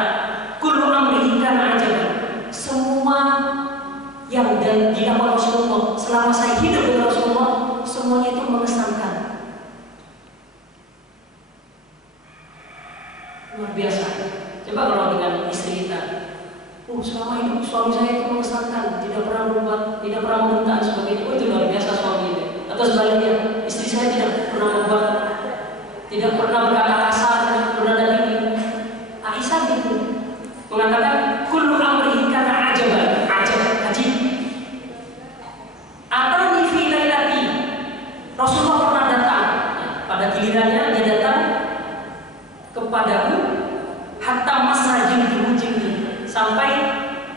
kullu amrihi kana ajaban. Semua yang dilakukan Rasulullah selama saya hidup dengan Rasulullah, semuanya itu mengesankan. Luar biasa. Coba kalau dengan istri kita, selama hidup suami saya itu mengesankan, tidak pernah berubah, tidak pernah membentak sebagainya. Itu luar biasa suami itu. Atau sebaliknya, istri saya tidak pernah berubah, tidak pernah berkata kasar, tidak pernah dari Aisyah gitu mengatakan kullu amrihi kana ajaban, ajib. Atau fi lailati, Rasulullah pernah datang pada gilirannya, dia datang kepadaku hatta masajid diujingi, sampai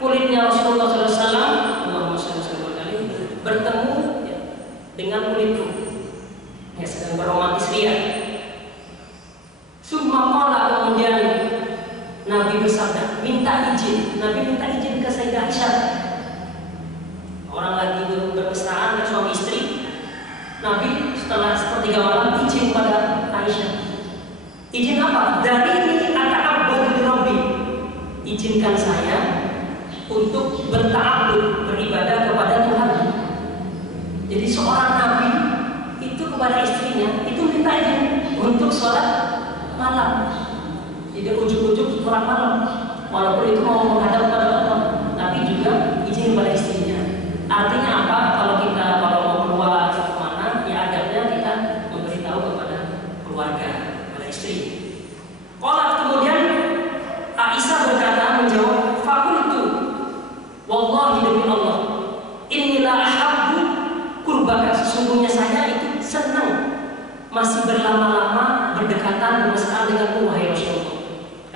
kulitnya Rasulullah SAW bertemu dengan kulitku, sedang berromantis ria. Summa qala, kemudian Nabi bersabda, minta izin. Nabi minta izin ke Sayyidah Aisyah. Orang lagi bermesraan dengan suami istri. Nabi setelah sepertiga malam izin pada Aisyah. Izin apa? Dari ini ata'abbadu li Rabbi. Izinkan saya untuk berta'abbud, beribadah kepada Tuhan. Jadi seorang Nabi itu kepada istrinya itu minta izin untuk sholat malam. Tidak ujuk-ujuk sholat malam, walaupun itu mau menghadap kepada Allah, tapi juga izin kepada istrinya. Artinya apa? Kalau mau keluar kemana, ya adabnya kita memberitahu kepada keluarga, kepada istri. Kemudian Aisyah berkata, menjawab, fakultu, wallahi demi Allah, inilah ahabbu kurbaka, sesungguhnya saya itu senang masih berlama-lama berdekatan bermesraan denganmu wahai Rasulullah.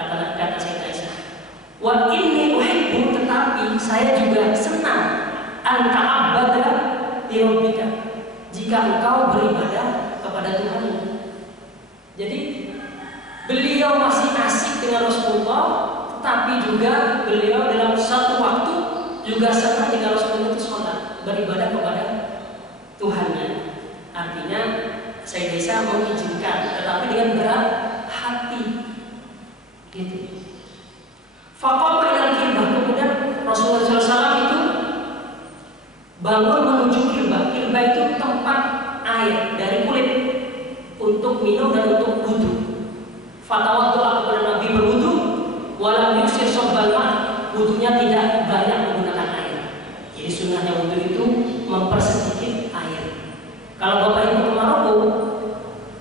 Kata Sayyidah Aisyah, wa inni uhibbu, tetapi saya juga senang anta'abbada li rabbika, jika engkau beribadah kepada Tuhan. Jadi beliau masih asik dengan Rasulullah, tetapi juga beliau dalam satu waktu juga senang jika Rasulullah itu sholat, beribadah kepada Tuhannya. Artinya Sayyidah Aisyah mengizinkan, tetapi dengan berat hati. Gitu. Faqama ilal kirbah, kemudian Rasulullah SAW itu bangun menuju kirbah. Kirbah itu tempat air dari kulit untuk minum dan untuk wudhu. Fatawaddu'a, kepada Nabi berwudhu, walam yuksir sobbal ma', wudhunya tidak banyak menggunakan air. Jadi sunnahnya wudhu itu mempersedikit air. Kalau Bapak Ibu ke Maroko,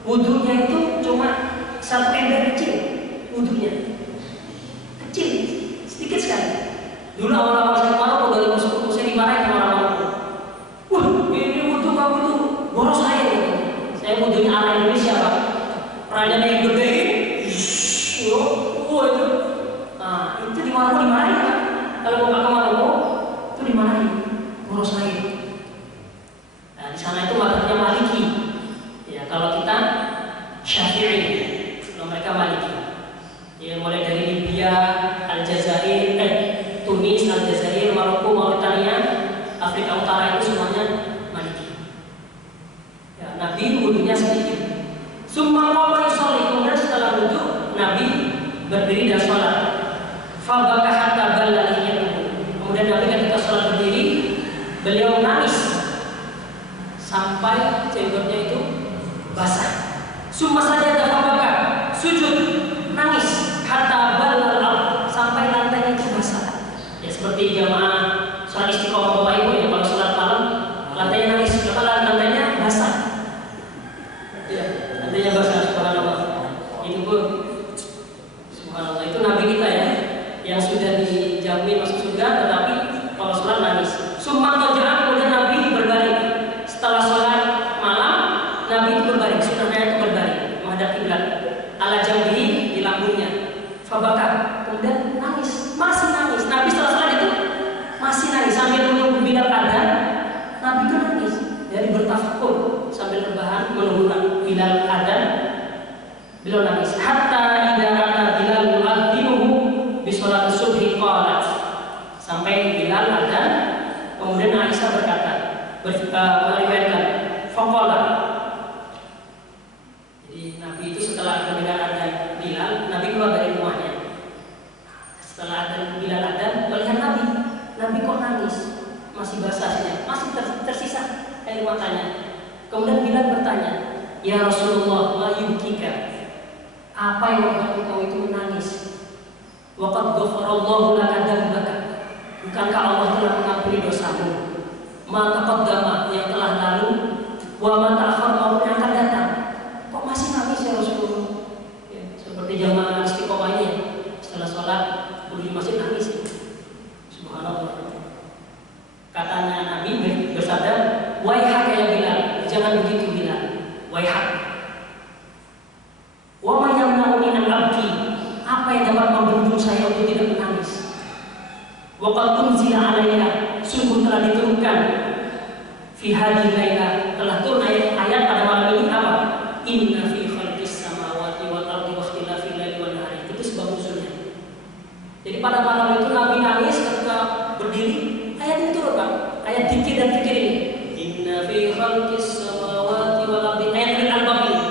wudhunya itu cuma 1 ember kecil, wudhunya kecil, sedikit sekali. Dulu awal-awal saya ke Maroko, dari musuh saya dimarahin sama orang Maroko. Wah, ini wudhu gak wudhu, boros air gitu. Saya wudhunya ala Indonesia Pak. Perayaan yang gede, wah itu. Nah, itu di Maroko dimarahin Pak. Kalau Bapak ke Maroko, itu dimarahin, boros air. Nah, di sana itu madhabnya Maliki. Ya, kalau kita Syafi'i, kalau mereka Maliki. Ya, mulai dari Libya, Aljazair, Tunis, Aljazair, Maroko, Mauritania, Afrika Utara itu semuanya Maliki. Ya, Nabi wudhunya sedikit. Summa qama yusolli, kemudian setelah wudhu Nabi berdiri dan sholat. Fabaka hatta balla lihiyatuhu. Kemudian Nabi ketika sholat berdiri, beliau menangis sampai jenggotnya itu basah. Summa sajada fabaka, sujud, nangis hatta balla sampai lantainya itu basah. Ya seperti jamaah sholat istiqomah Bapak Ibu ya, kalau sholat malam lantainya nangis, lantainya basah. Ya, lantainya basah, subhanallah. Itu pun subhanallah, itu Nabi kita ya, yang sudah dijamin masuk surga, tetapi kalau sholat nangis. Summa qaja'an, kemudian Nabi berbaring. Setelah sholat malam, Nabi itu berbaring, sunnahnya itu berbaring menghadap kiblat. Ala jambihi, di lambungnya. Fabaka, kemudian nangis, masih nangis. Nabi setelah sholat itu masih nangis sambil menunggu Bilal adzan. Nabi itu nangis, dari bertafakur sambil rebahan menunggu Bilal adzan. Beliau nangis. Hatta idza kana Bilal yu'adhinuhu bi sholat subhi qalat. Sampai Bilal adzan, kemudian Aisyah berkata, meriwayatkan, faqala. Jadi Nabi itu setelah mendengar adzan Bilal, Nabi keluar dari rumahnya. Setelah adzan Bilal adzan, melihat Nabi kok nangis, masih basahnya, masih tersisa air matanya. Kemudian Bilal bertanya, ya Rasulullah, ma yubkika? Apa yang membuat engkau itu menangis? Waqad ghafarallahu laka dzambaka. Bukankah Allah telah mengampuni dosamu? Ma taqaddama, yang telah lalu, wa ma ta'akhkhar, maupun yang akan datang. Kok masih nangis ya Rasulullah? Ya, seperti jamaah istiqomah ini, setelah sholat berdiri masih nangis. Subhanallah. Katanya Nabi bersabda, waihak ya Bilal, jangan begitu Bilal. Waihak. Wa ma yamna'uni an abki, apa yang dapat membendung saya untuk tidak menangis? Wa qad unzila alayya, sungguh telah diturunkan fi hadhihi laila, telah turun ayat pada malam ini apa? Inna fi khalqis samawati wal ardi wa ikhtilafil laili wan nahari. Itu sebab usulnya. Jadi pada malam itu Nabi nangis ketika berdiri, ayat ini turun Pak. Ayat dzikir dan zikir ini. Inna fi khalqis samawati wal ardi, ayat al-albab ini.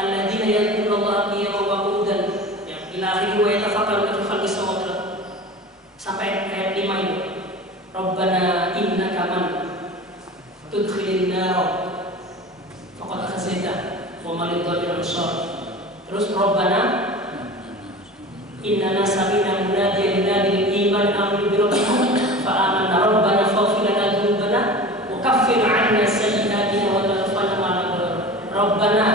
Alladzina yadhkurullaha qiyaman wa qu'udan, ya ila akhirih wa yatafakkaruna fi khalqis samawati wal ardi. Sampai ayat 5 ini. Rabbana innaka man tudkhilin nar faqad khazita wa man lidhalil ansar. Terus Rabbana innana sami'na munadiyan yunadi lil iman aminu bi rabbikum fa amanna rabbana faghfir lana dhunubana wa kaffir 'anna sayyi'atina wa tawaffana ma'al abrar. Rabbana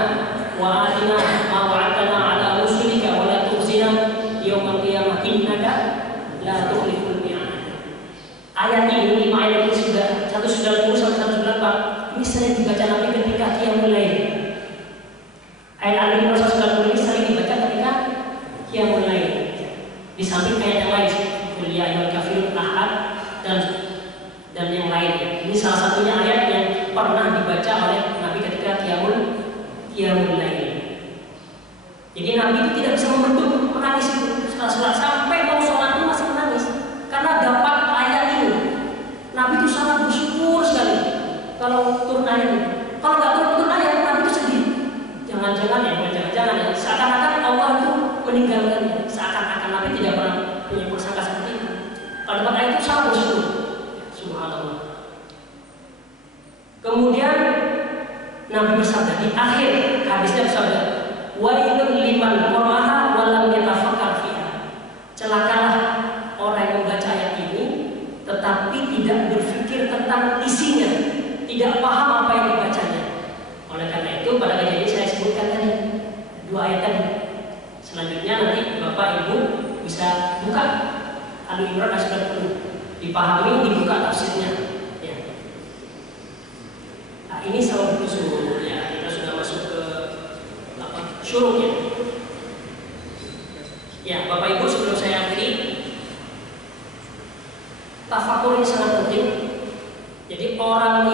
wa atina ma wa'adtana 'ala rusulika wa la tukhzina yaumal qiyamah innaka la tukhliful mi'ad. Ayat ini, 5 ayat ini sudah 190 sampai 194. Ini sering dibaca Nabi ketika qiyamul lail. Ayat Al-Imran 190 ini sering dibaca ketika qiyamul lail. Di samping ayat yang lain, Qul ya ayyuhal kafirun, Ahad, dan yang lain. Ini salah satunya ayat yang pernah dibaca oleh Nabi ketika qiyamul lail. Jadi Nabi itu tidak bisa membendung menangis itu setelah sholat, sampai mau sholat itu masih menangis karena dapat ayat ini. Nabi itu sangat bersyukur sekali kalau turun ayat ini. Kalau nggak turun ayat, Nabi itu sedih. Jangan-jangan ya, seakan-akan Allah itu meninggalkannya, seakan-akan. Kemudian Nabi bersabda di akhir hadisnya bersabda, wailun liman qara'aha wa lam yatafakkar fiha. Celakalah orang yang membaca ayat ini tetapi tidak berpikir tentang isinya, tidak paham apa yang dibacanya. Oleh karena itu pada kajian ini saya sebutkan tadi 2 ayat tadi. Selanjutnya nanti Bapak Ibu bisa buka Ali Imran ayat 90, dipahami, dibuka tafsirnya. Ya. Nah, ini sabab usul ya, kita sudah masuk ke syuruknya. Ya, Bapak Ibu, sebelum saya akhiri, tafakur ini sangat penting. Jadi orang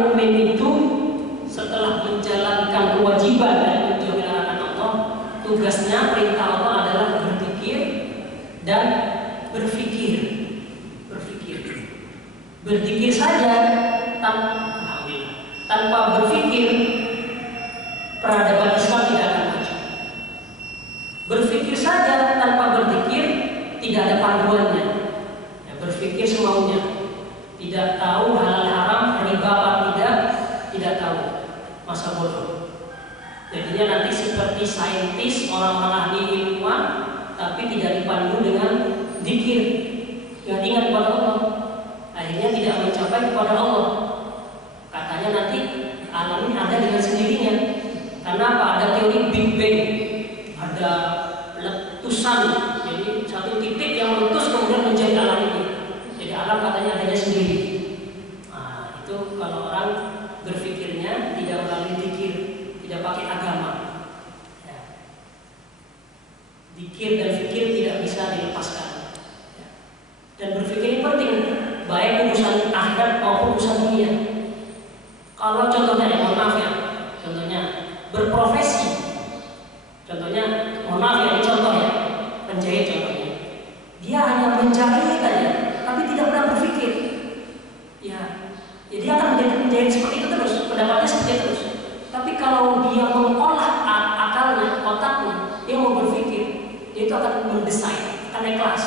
mukmin itu setelah menjalankan kewajiban dan menjauhi larangan Allah, tugasnya perintah Allah adalah berpikir dan berpikir. Berpikir saja tanpa berpikir, peradaban Islam tidak akan maju. Berpikir saja tanpa berpikir, tidak ada panduannya. Ya, berpikir semaunya, tidak tahu halal haram, riba apa tidak tahu, masa bodoh. Jadinya nanti seperti saintis, orang-orang ahli ilmuwan, tapi tidak dipandu dengan zikir, dengan ingat kepada Allah. Akhirnya tidak mencapai kepada Allah. Katanya nanti alam ini ada dengan sendirinya. Karena apa? Ada teori Big Bang, ada letusan. Jadi satu titik yang meletus kemudian menjadi alam ini. Jadi alam katanya adanya sendiri. Nah, itu kalau orang berpikirnya tidak melalui zikir, tidak pakai agama. Ya. Zikir dan fikir tidak bisa dilepaskan. Ya. Dan berpikir ini penting, baik urusan akhirat maupun urusan dunia. Kalau contohnya, mohon maaf ya, contohnya berprofesi, contohnya, mohon maaf ya, ini contoh ya, penjahit contohnya, dia hanya menjahit saja, tapi tidak pernah berpikir, ya, jadi akan menjadi penjahit seperti itu terus, pendapatnya seperti itu terus. Tapi kalau dia mengolah akalnya, otaknya, dia mau berpikir, dia itu akan mendesain, akan ikhlas.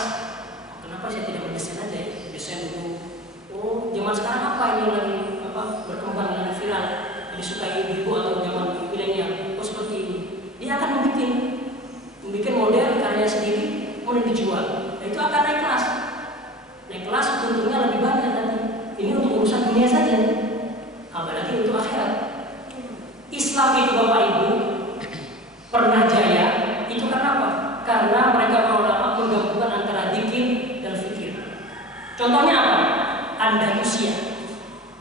Kenapa saya tidak mendesain aja ya? Desain dulu. Oh, zaman sekarang apa ini lagi berkembang, lagi viral, disukai ibu atau zaman milenial. Oh, seperti ini. Dia akan membuat model karya sendiri, kemudian dijual. Nah, itu akan naik kelas. Naik kelas untungnya lebih banyak nanti. Ini untuk urusan dunia saja, apalagi untuk akhirat. Islam itu Bapak Ibu pernah jaya. Itu karena apa? Karena mereka ulama menggabungkan antara zikir dan fikir. Contohnya apa?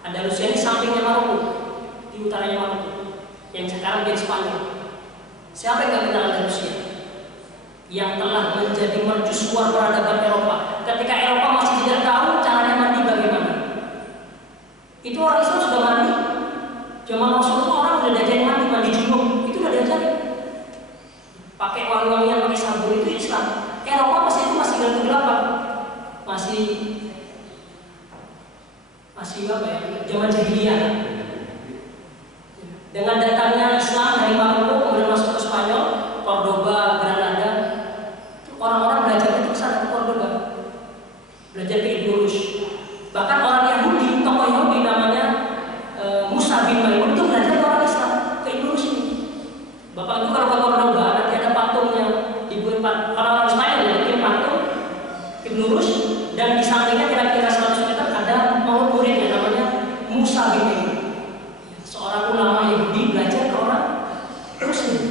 Andalusia ini sampingnya Maroko, di utaranya Maroko, yang sekarang jadi Spanyol. Siapa yang nggak kenal Andalusia? Yang telah menjadi mercusuar peradaban Eropa. Ketika Eropa masih tidak tahu caranya mandi bagaimana. Itu orang Islam sudah mandi. Zaman Rasulullah orang sudah diajarin mandi junub, itu sudah diajarin. Pakai wangi-wangian, pakai sabun, itu Islam. Eropa masih gelap-gelapan, masih apa ya, zaman jahiliyah. Dengan datangnya Islam dari Maroko kemudian masuk ke Spanyol, Cordoba, Granada, orang-orang belajar itu ke sana, ke Cordoba, belajar ke Ibn Rushd. Bahkan orang Yahudi, tokoh Yahudi namanya Musa bin Maimun itu belajar ke orang Islam, ke Ibn Rushd ini. Bapak itu kalau ke Cordoba nanti ada patungnya, dibuat orang-orang Spanyol ya, bikin patung Ibn Rushd, dan di sampingnya kira-kira 100 meter ada murid-muridnya namanya Musa bin Maimun. Seorang ulama Yahudi belajar ke orang Muslim.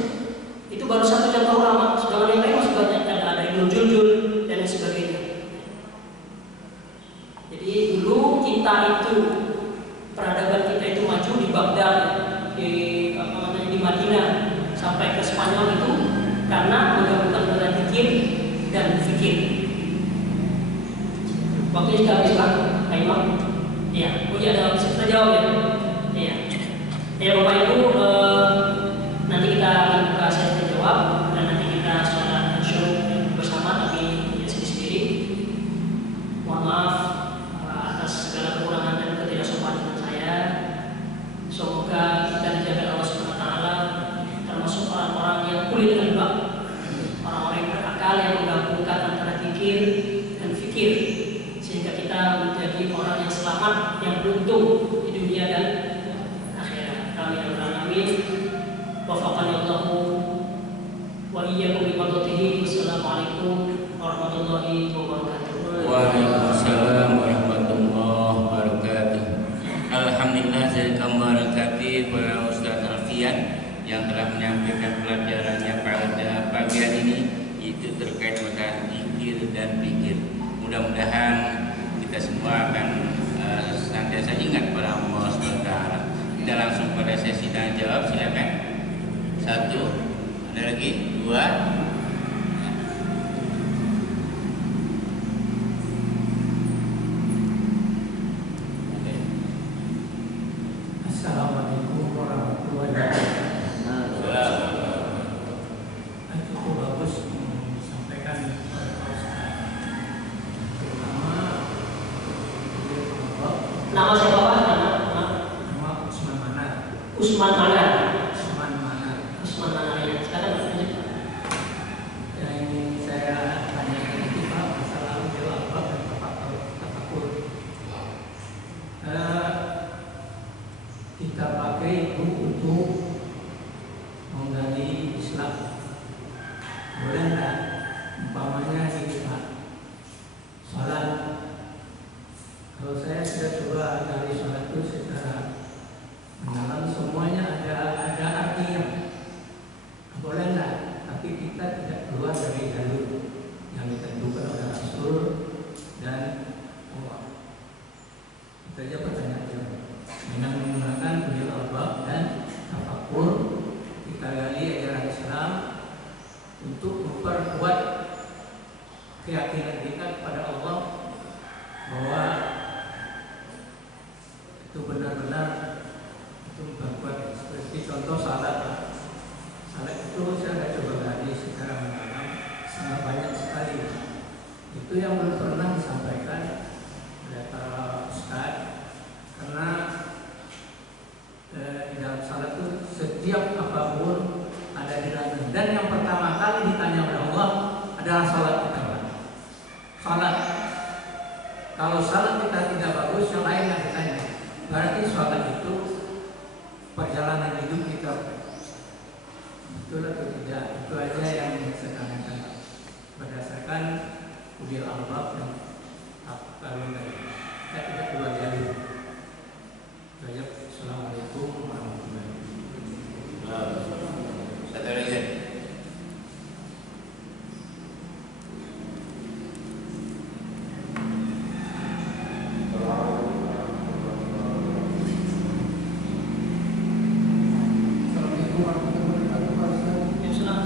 Itu baru satu contoh ulama. Sedangkan yang lain masih banyak. Ada Ibnu Juljul dan lain sebagainya. Jadi dulu kita itu, peradaban kita itu maju di Baghdad, di Madinah sampai ke Spanyol itu karena menggabungkan antara zikir dan fikir. Waktunya sudah habis Pak. Ayo. Iya. Oh iya, ada kita jawab ya. Iya. Ya Bapak Ibu, nanti kita akan buka sesi jawab dan nanti kita sholat syuruk bersama, tapi ya sendiri-sendiri. Mohon maaf atas segala kekurangan dan ketidaksopanan saya. Semoga kita dijaga Allah Subhanahu wa taala, termasuk orang-orang yang ulil albab, orang-orang yang berakal yang menggabungkan antara zikir dan fikir, sehingga kita menjadi orang yang selalu selamat, yang beruntung di dunia dan akhirat. Amin ya rabbal alamin. Wafaqanallahu wa iyyakum bi fadlihi. Wassalamualaikum warahmatullahi wabarakatuh. Waalaikumsalam warahmatullahi wabarakatuh. Alhamdulillah jazakallahu khairan para Ustaz Alfian yang telah menyampaikan pelajarannya pada pagi hari ini, itu terkait masalah zikir dan pikir. Mudah-mudahan kita semua akan senantiasa ingat pada Allah SWT. Kita langsung pada sesi tanya jawab, silakan. 1, ada lagi 2. Assalamualaikum warahmatullahi wabarakatuh. Cukup bagus disampaikan oleh Pak Ustaz. Terutama Nama siapa Pak? nama Usman Manar. Usman Manar. Usman Manar. Usman Manar ya. Sekarang lanjut Pak. Yang ingin saya tanyakan itu Pak masalah al-albab dan tafakur. Kita pakai itu untuk menggali Islam. Boleh nggak? Umpamanya ini Pak, sholat. Kalau saya sudah coba gali sholat itu secara mendalam, semuanya ada artinya. Boleh nggak? Tapi kita tidak keluar dari jalur yang ditentukan oleh Rasul dan Allah. Itu aja pertanyaannya. Dengan menggunakan ulil albab dan tafakur, kita gali ajaran Islam untuk memperkuat keyakinan kita kepada Allah bahwa itu benar-benar itu memperkuat. Seperti contoh salat. Salat itu saya sudah coba gali secara mendalam, sangat banyak sekali. Itu yang belum pernah disampaikan oleh para ustaz, karena di dalam salat itu setiap apapun ada di dalamnya. Dan yang pertama kali ditanya oleh Allah adalah salat kita. Salat. Kalau salat kita tidak bagus, yang lain yang ditanya. Berarti salat itu perjalanan hidup kita. Betul atau tidak? Itu aja yang saya tanyakan berdasarkan ulil albab dan kalau kita tidak keluar jalur. Assalamualaikum warahmatullahi wabarakatuh. Satu lagi. Assalamualaikum warahmatullahi wabarakatuh. Ya, salam.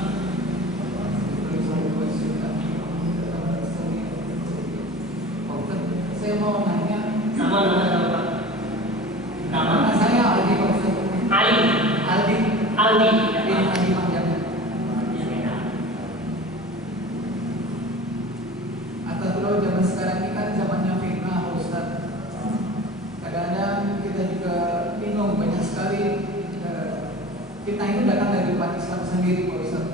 Saya mau nanya. Nama Pak. Nama Saya Aldi Pak Ustaz. Ali. Aldi. Aldi. Aldi panjangnya. Ya. Atas dulu zaman sekarang ini kan zamannya fitnah Pak Ustaz. Kadang-kadang kita juga bingung, banyak sekali fitnah itu datang dari umat Islam sendiri Pak Ustaz.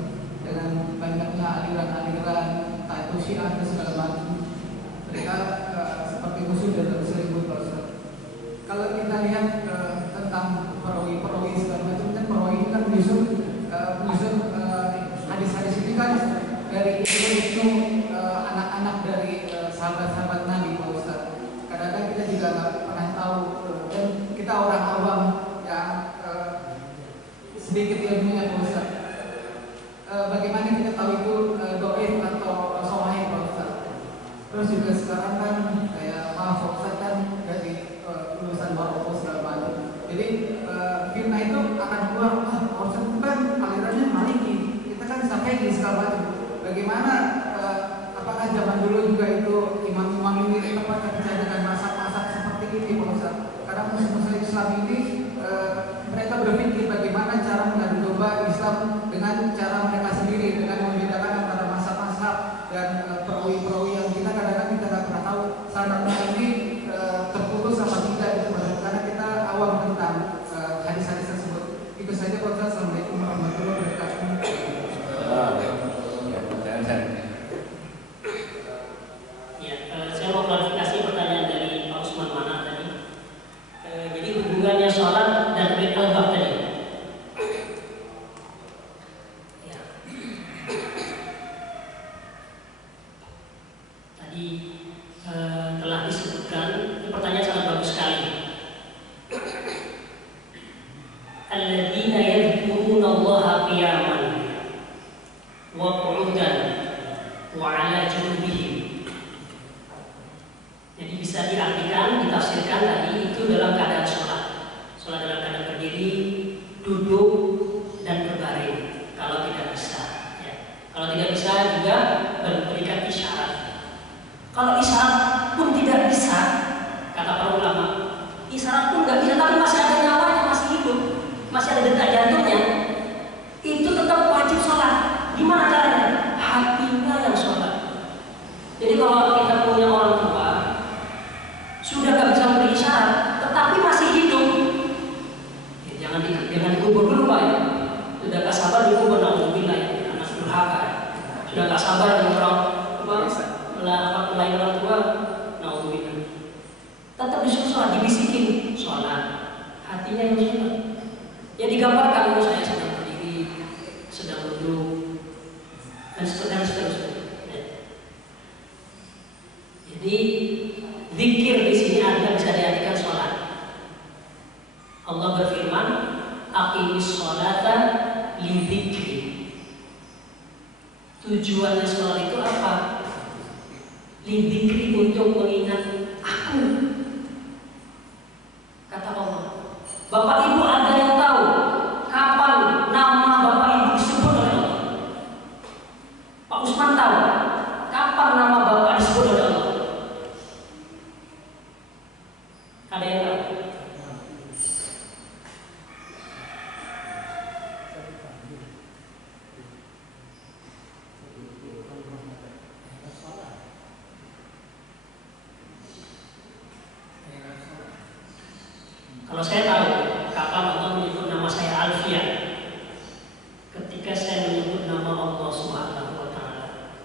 Dengan banyaknya aliran-aliran, entah itu Syiah dan segala macam. Mereka seperti musuh dan terselubung Pak Ustaz. Kalau kita lihat tentang perawi-perawi segala macam, kan perawi itu kan menyusun hadis-hadis ini kan dari Ibnu anak-anak dari sahabat-sahabat Nabi Pak Ustaz. Kadang-kadang kita juga nggak pernah tahu, dan kita orang awam yang sedikit ilmunya Pak Ustaz. Bagaimana kita tahu itu doif atau sahih Pak Ustaz? Terus juga sekarang kan kayak maaf Pak Ustaz kan dari lulusan baru segala macam. Jadi fitnah itu akan keluar, Pak Ustaz itu kan alirannya Maliki. Kita kan sampai di segala macam. Bagaimana apakah zaman dulu juga itu imam-imam ini tempat percaya dengan masak-masak seperti ini Pak Ustaz? Karena musuh-musuh Islam ini mereka berpikir bagaimana cara mengadu domba Islam dengan cara mereka sendiri, dengan membedakan antara masak-masak dan perawi-perawi yang kita kadang-kadang kita nggak pernah tahu sanadnya ini terputus apa tidak gitu, karena kita awam tentang hadis-hadis tersebut. Itu saja Pak Ustaz. Assalamualaikum warahmatullahi wabarakatuh. Ya, saya mau klarifikasi pertanyaan dari Pak Usman Manar tadi. sebutkan tadi itu dalam keadaan sholat. Sholat dalam keadaan berdiri, duduk, dan berbaring. Kalau tidak bisa, ya. Kalau tidak bisa juga berikan isyarat. Kalau isyarat pun tidak bisa, kata para ulama, isyarat pun nggak bisa, tapi masih ada nyawanya, masih hidup, masih ada detak jantungnya, itu tetap wajib sholat. Gimana caranya? Hatinya yang sholat. Jadi kalau kita punya orang tua sudah nggak bisa memberi isyarat, tetapi masih hidup, ya, jangan dikubur dulu Pak. Ya. Sudah nggak sabar dikubur, alhamdulillah ya, anak durhaka. Sudah nggak sabar dengan orang melayani orang tua, alhamdulillah. Tetap disuruh sholat, dibisikin sholat, hatinya yang sholat. Ya digambarkan kalau saya sedang berdiri, sedang duduk, dan seterusnya. Ya. Jadi zikir di sini adalah bisa diartikan sholat. Allah berfirman, aqimis sholata li dzikri. Tujuannya sholat itu apa? Li dzikri, untuk mengingat aku. Kata Allah. Bapak Ibu ada yang tahu kapan nama Bapak Ibu disebut oleh Allah? Pak Usman tahu kapan nama Bapak disebut oleh Allah? Ada yang tahu? Kalau saya tahu kapan Allah menyebut nama saya Alfian, ketika saya menyebut nama Allah Subhanahu wa Ta'ala.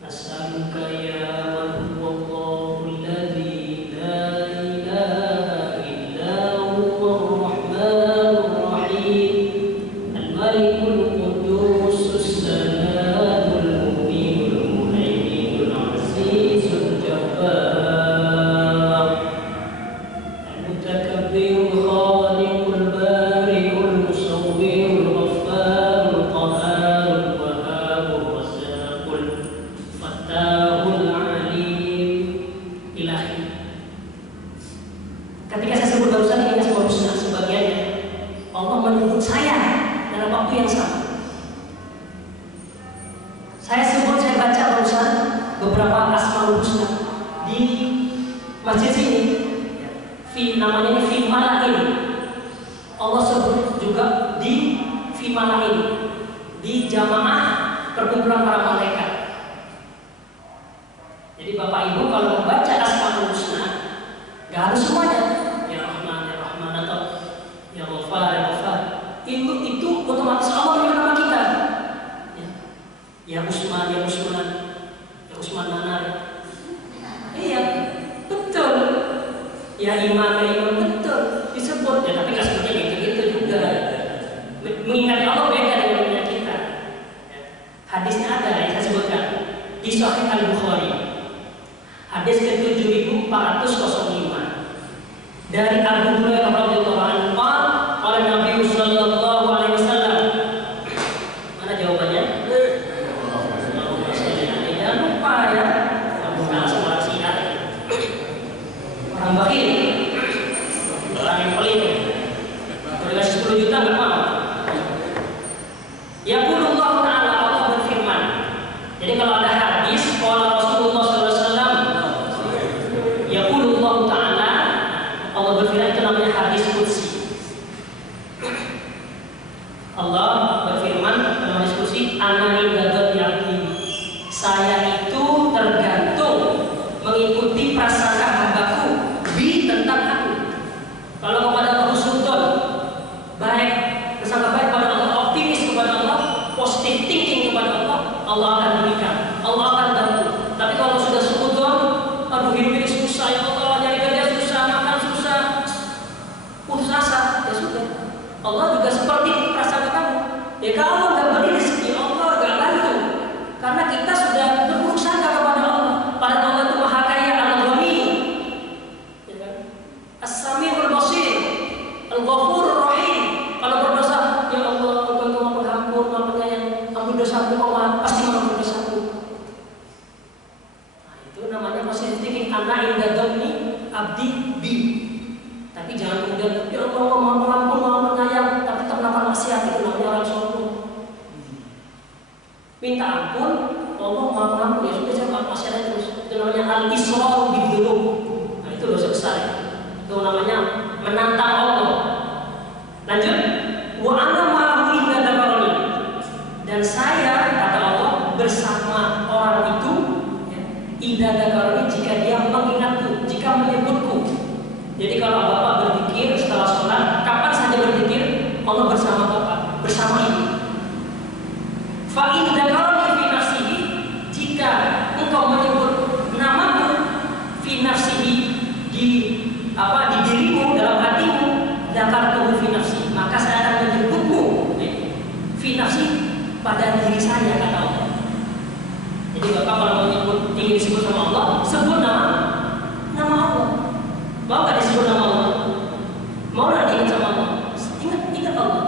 Nas'aluka ya man huwa Allahu alladzi la ilaha illa huwa ar-rahmanur rahim, al-malikul quddus as-salamul mu'minul muhaiminul azizul jabbar, ketika saya sebut barusan ini Asmaul Husna sebagiannya, Allah menyebut saya dalam waktu yang sama. Saya baca barusan beberapa Asmaul Husna di masjid sini. Namanya ini fi malain. Allah sebut juga di fi malain, di jamaah perkumpulan para malaikat. Jadi Bapak Ibu kalau membaca Asmaul Husna, gak harus semuanya. Ya Rahman, ya Rahman, atau ya Ghafar, ya Ghafar. Itu otomatis Allah menyebut nama kita. Ya Usman, ya Usman, ya Usman mana? Iya, betul. Ya Iman, ya Iman, betul disebut. Ya tapi nggak sebutnya gitu juga. Mengingat Allah beda dengan kita. Hadisnya ada yang saya sebutkan di Sahih Al-Bukhari. Hadis ke-7405 dari Abu Hurairah radhiyallahu anhu, qala Nabi sallallahu alaihi wasallam. Mana jawabannya? Jangan lupa ya. Bukan semua sihat. Orang bakhil, orang yang pelit, berdikasih 10 juta nggak mau. Yaqulullah Ta'ala, Allah berfirman. Jadi kalau ada hadis qala Rasulullah sallallahu alaihi wasallam, yaqulullah Ta'ala, Allah berfirman, itu namanya hadis qudsi. Allah berfirman dalam hadis qudsi, ana inda yaqin. Saya itu tergantung mengikuti prasangka hambaku bi inda dhanni abdi bi. Tapi jangan kemudian ya Allah Maha Pengampun, Maha Penyayang, tapi tetap melakukan maksiat, itu namanya orang sombong. Minta ampun, Allah Maha Pengampun, ya sudah jangan maksiat terus. Itu namanya al-israr bid-dzunub. Nah, itu dosa besar. Itu namanya menantang Allah. Lanjut, wa ana ma'ahu idza dzakarani. Dan saya, kata Allah, bersama orang itu idza dzakarani, jika dia mengingatku, jika menyebutku. Jadi kalau Bapak berzikir setelah sholat, kapan saja berzikir, Allah bersama Bapak, bersama ini. Fa in dzakarani fi nafsihi, jika engkau menyebut namaku fi nafsihi, di dirimu, dalam hatimu, dzakartuhu fi nafsi, maka saya akan menyebutmu fi nafsi, pada diri saya, kata Allah. Jadi Bapak kalau menyebut, ingin disebut sama Allah, sebut nama Allah. Mau gak disebut nama Allah? Mau gak diingat sama Allah? Ingat Allah.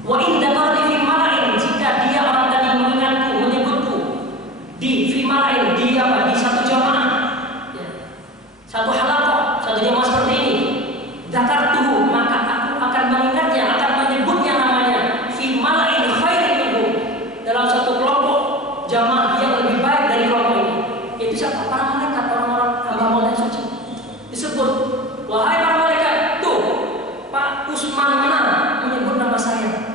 Wa in dzakarani fi mala'in, jika dia orang tadi mengingatku, menyebutku di fi mala'in, di satu jamaah, ya, satu halaqah, satu jamaah seperti ini, dzakartuhu, maka aku akan mengingatnya, akan menyebutnya namanya fi mala'in khairin minhu, dalam satu kelompok jamaah yang lebih baik dari kelompok ini. Itu siapa? Para malaikat, orang-orang hamba-hamba yang suci. Disebut, wahai para malaikat, tuh Pak Usman mana menyebut nama saya.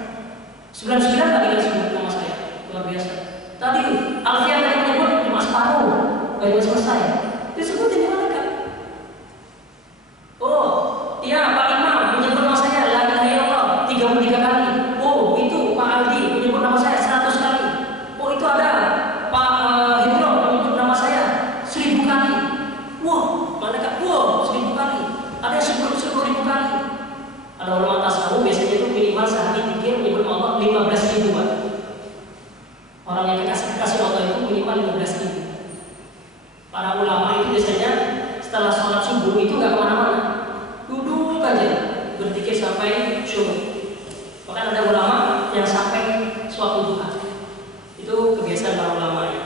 99 tadi yang sebut nama saya, luar biasa. Tadi Alfian tadi menyebut Mas Paru, baru selesai. Disebutin malaikat. Oh, iya Pak Imam menyebut nama saya la ilaha illallah 33 kali. Oh, itu Pak Aldi menyebut nama saya 100 kali. Oh, itu ada Pak Hendro menyebut nama saya 1000 kali. Wah, malaikat 1000 kali. Ada yang 10.000 kali. Ada ulama tasawuf biasanya itu minimal sehari zikir menyebut Allah 15.000, Pak. Orang yang kasih Allah itu minimal 15.000. Para ulama itu biasanya setelah sholat subuh itu nggak kemana-mana, duduk aja berzikir sampai syuruk. Bahkan ada ulama yang sampai suatu duha. Itu kebiasaan para ulama ya.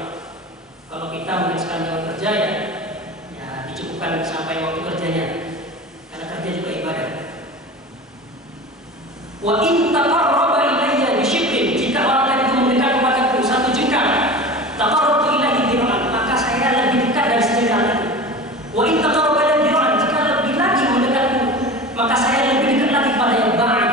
Kalau kita mungkin sekali kerja ya dicukupkan sampai waktu kerjanya, karena kerja juga ibadah. Wa in taqarraba ilayya bi shibrin, jika orang tadi itu memberikan kepadaku satu jengkal, taqarrabtu ilaihi dir'an, maka saya lebih dekat dari sejengkal itu. Wa in taqarraba ilayya dir'an, jika lebih lagi mendekatku, maka saya lebih dekat lagi pada yang ba'id.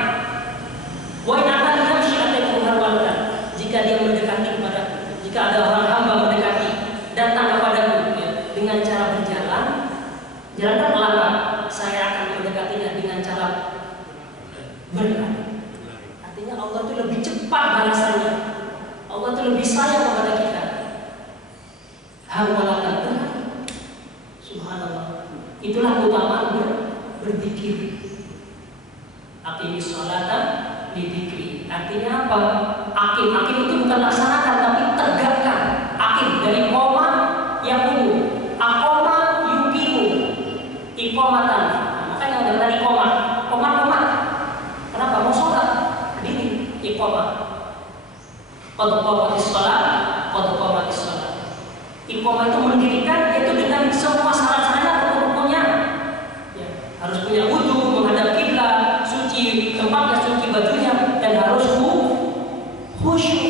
Wa in atani yamshi ataitu harwalatan, jika dia mendekati kepadaku, jika ada orang hamba mendekati, datang kepadaku ya, dengan cara berjalan, jalan pelan, saya akan mendekatinya dengan cara berlari. Artinya Allah itu lebih cepat balasannya. Allah itu lebih sayang kepada kita. Harwalatan berlari. Subhanallah. Itulah keutamaan berzikir. Aqimis sholata lidzikri. Artinya apa? Aqim itu bukan laksanakan tapi tegakkan. Aqim dari qoma yaqumu, aqama yuqimu, iqamatan. Makanya ada tadi qoma. Kenapa mau sholat? Diri iqamah. Qad qamatis shalah, qad qamatis shalah. Iqamah itu mendirikan, yaitu dengan semua syarat-syaratnya, rukun-rukunnya. Ya, harus punya wudu, menghadap kiblat, suci tempatnya, suci bajunya, dan harus khusyuk.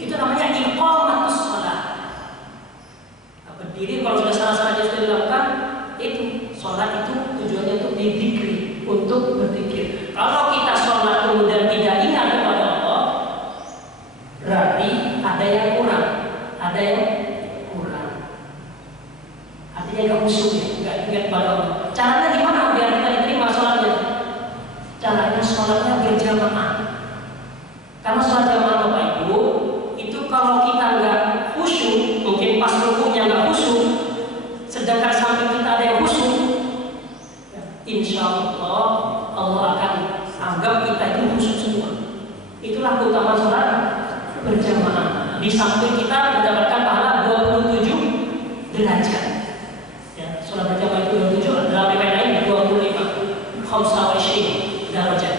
Itu namanya iqamatus shalah. Berdiri kalau sudah syarat-syaratnya sudah dilakukan, itu sholat itu tujuannya untuk dizikri, untuk berzikir. Kalau kita sholat kemudian tidak ingat kepada Allah, berarti ada yang kurang, artinya nggak khusyuk, nggak ingat kepada Allah. Caranya gimana biar kita diterima sholatnya? Caranya sholatnya berjamaah. Karena sholat jamaah Bapak Ibu itu kalau kita nggak khusyuk, mungkin pas rukunya nggak khusyuk, sedangkan samping kita ada yang khusyuk, insya Allah Allah akan anggap kita itu khusyuk semua. Itulah keutamaan sholat berjamaah. Di samping kita mendapatkan pahala 27 derajat. Ya, sholat berjamaah itu 27, dalam riwayat lain 25, 25 derajat.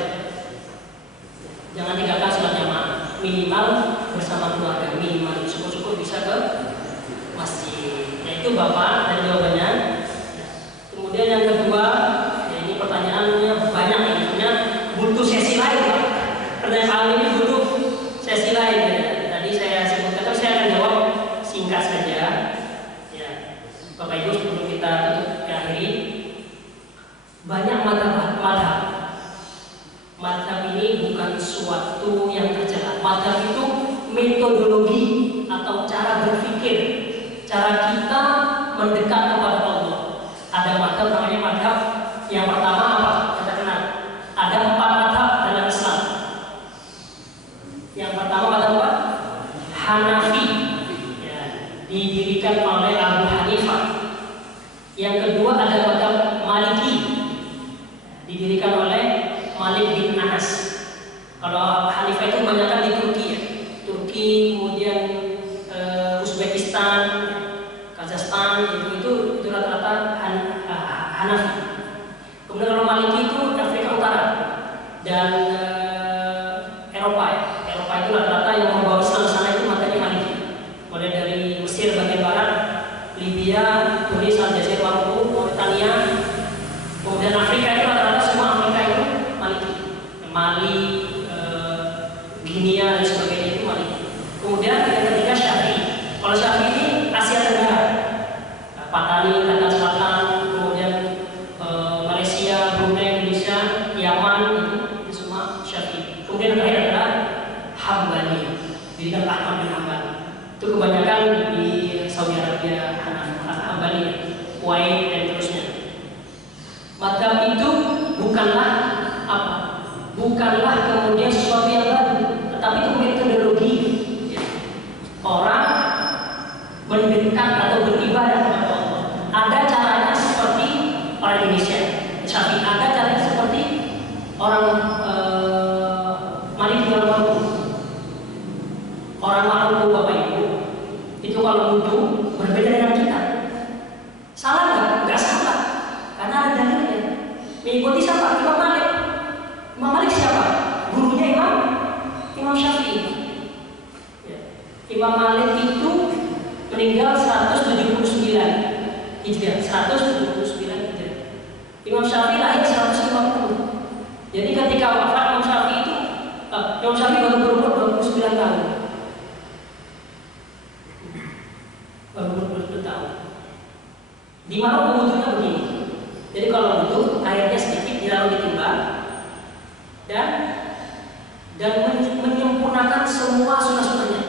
Jangan tinggalkan sholat jamaah. Minimal bersama keluarga, minimal syukur-syukur bisa ke masjid. Nah itu Bapak dan jawabannya. banyak madhab. Madhab ini bukan suatu yang tercela. Madhab itu metodologi atau cara berpikir, cara kita mendekat kepada Allah. Ada madhab namanya madhab. Yang pertama apa? Kita kenal. Ada 4 madhab dalam Islam. Yang pertama madhab apa? Hanafi, ya, didirikan oleh Abu Hanifah. Yang kedua ada madhab Maliki, didirikan oleh Malik bin Anas. Kalau Hanifah itu kebanyakan di Turki, ya. Turki, kemudian Uzbekistan, Kazakhstan, itu rata-rata Hanafi. Kemudian kalau Maliki itu Afrika Utara dan Eropa, ya. Eropa itu rata-rata yang membawa Islam sana itu makanya Maliki. Mulai dari Mesir bagian barat, Libya, Tunis, Aljazair, Maroko, Mauritania, kemudian Afrika itu rata-rata semua Afrika itu Maliki. Mali, Guinea dan sebagainya itu Maliki. Kemudian yang ketiga Syafi'i. Kalau Syafi'i ini Asia Tenggara, Patani, Kalimantan Selatan, kemudian Malaysia, Brunei, Indonesia, Yaman, itu semua Syafi'i. Kemudian terakhir adalah Hambali, dirikan Ahmad bin Hanbal. Itu kebanyakan di Saudi Arabia, Hambali, Kuwait dan terusnya. Madhab itu bukanlah apa? Bukanlah kemudian sesuatu yang baru, tetapi itu metodologi. Orang mendekat atau beribadah kepada Allah. Ada caranya seperti orang Indonesia, tapi ada caranya seperti orang Maliki, orang Maroko. Orang Maroko, Bapak Ibu, itu kalau wudu berbeda dengan kita. Salah nggak? Nggak salah, karena ada dalilnya. Mengikuti siapa? Imam Malik. Imam Malik siapa? Gurunya Imam Syafi'i. Ya. Imam Malik itu meninggal 179 Hijriah. 179 Hijriah. Imam Syafi'i lahir 150. Jadi ketika wafat Imam Syafi'i itu, Imam Syafi'i baru berumur 29 tahun. Baru berumur 29 tahun. Di Maroko wudunya begini. Jadi kalau wudu airnya sedikit lalu ditimbang dan menyempurnakan semua sunnah-sunnahnya.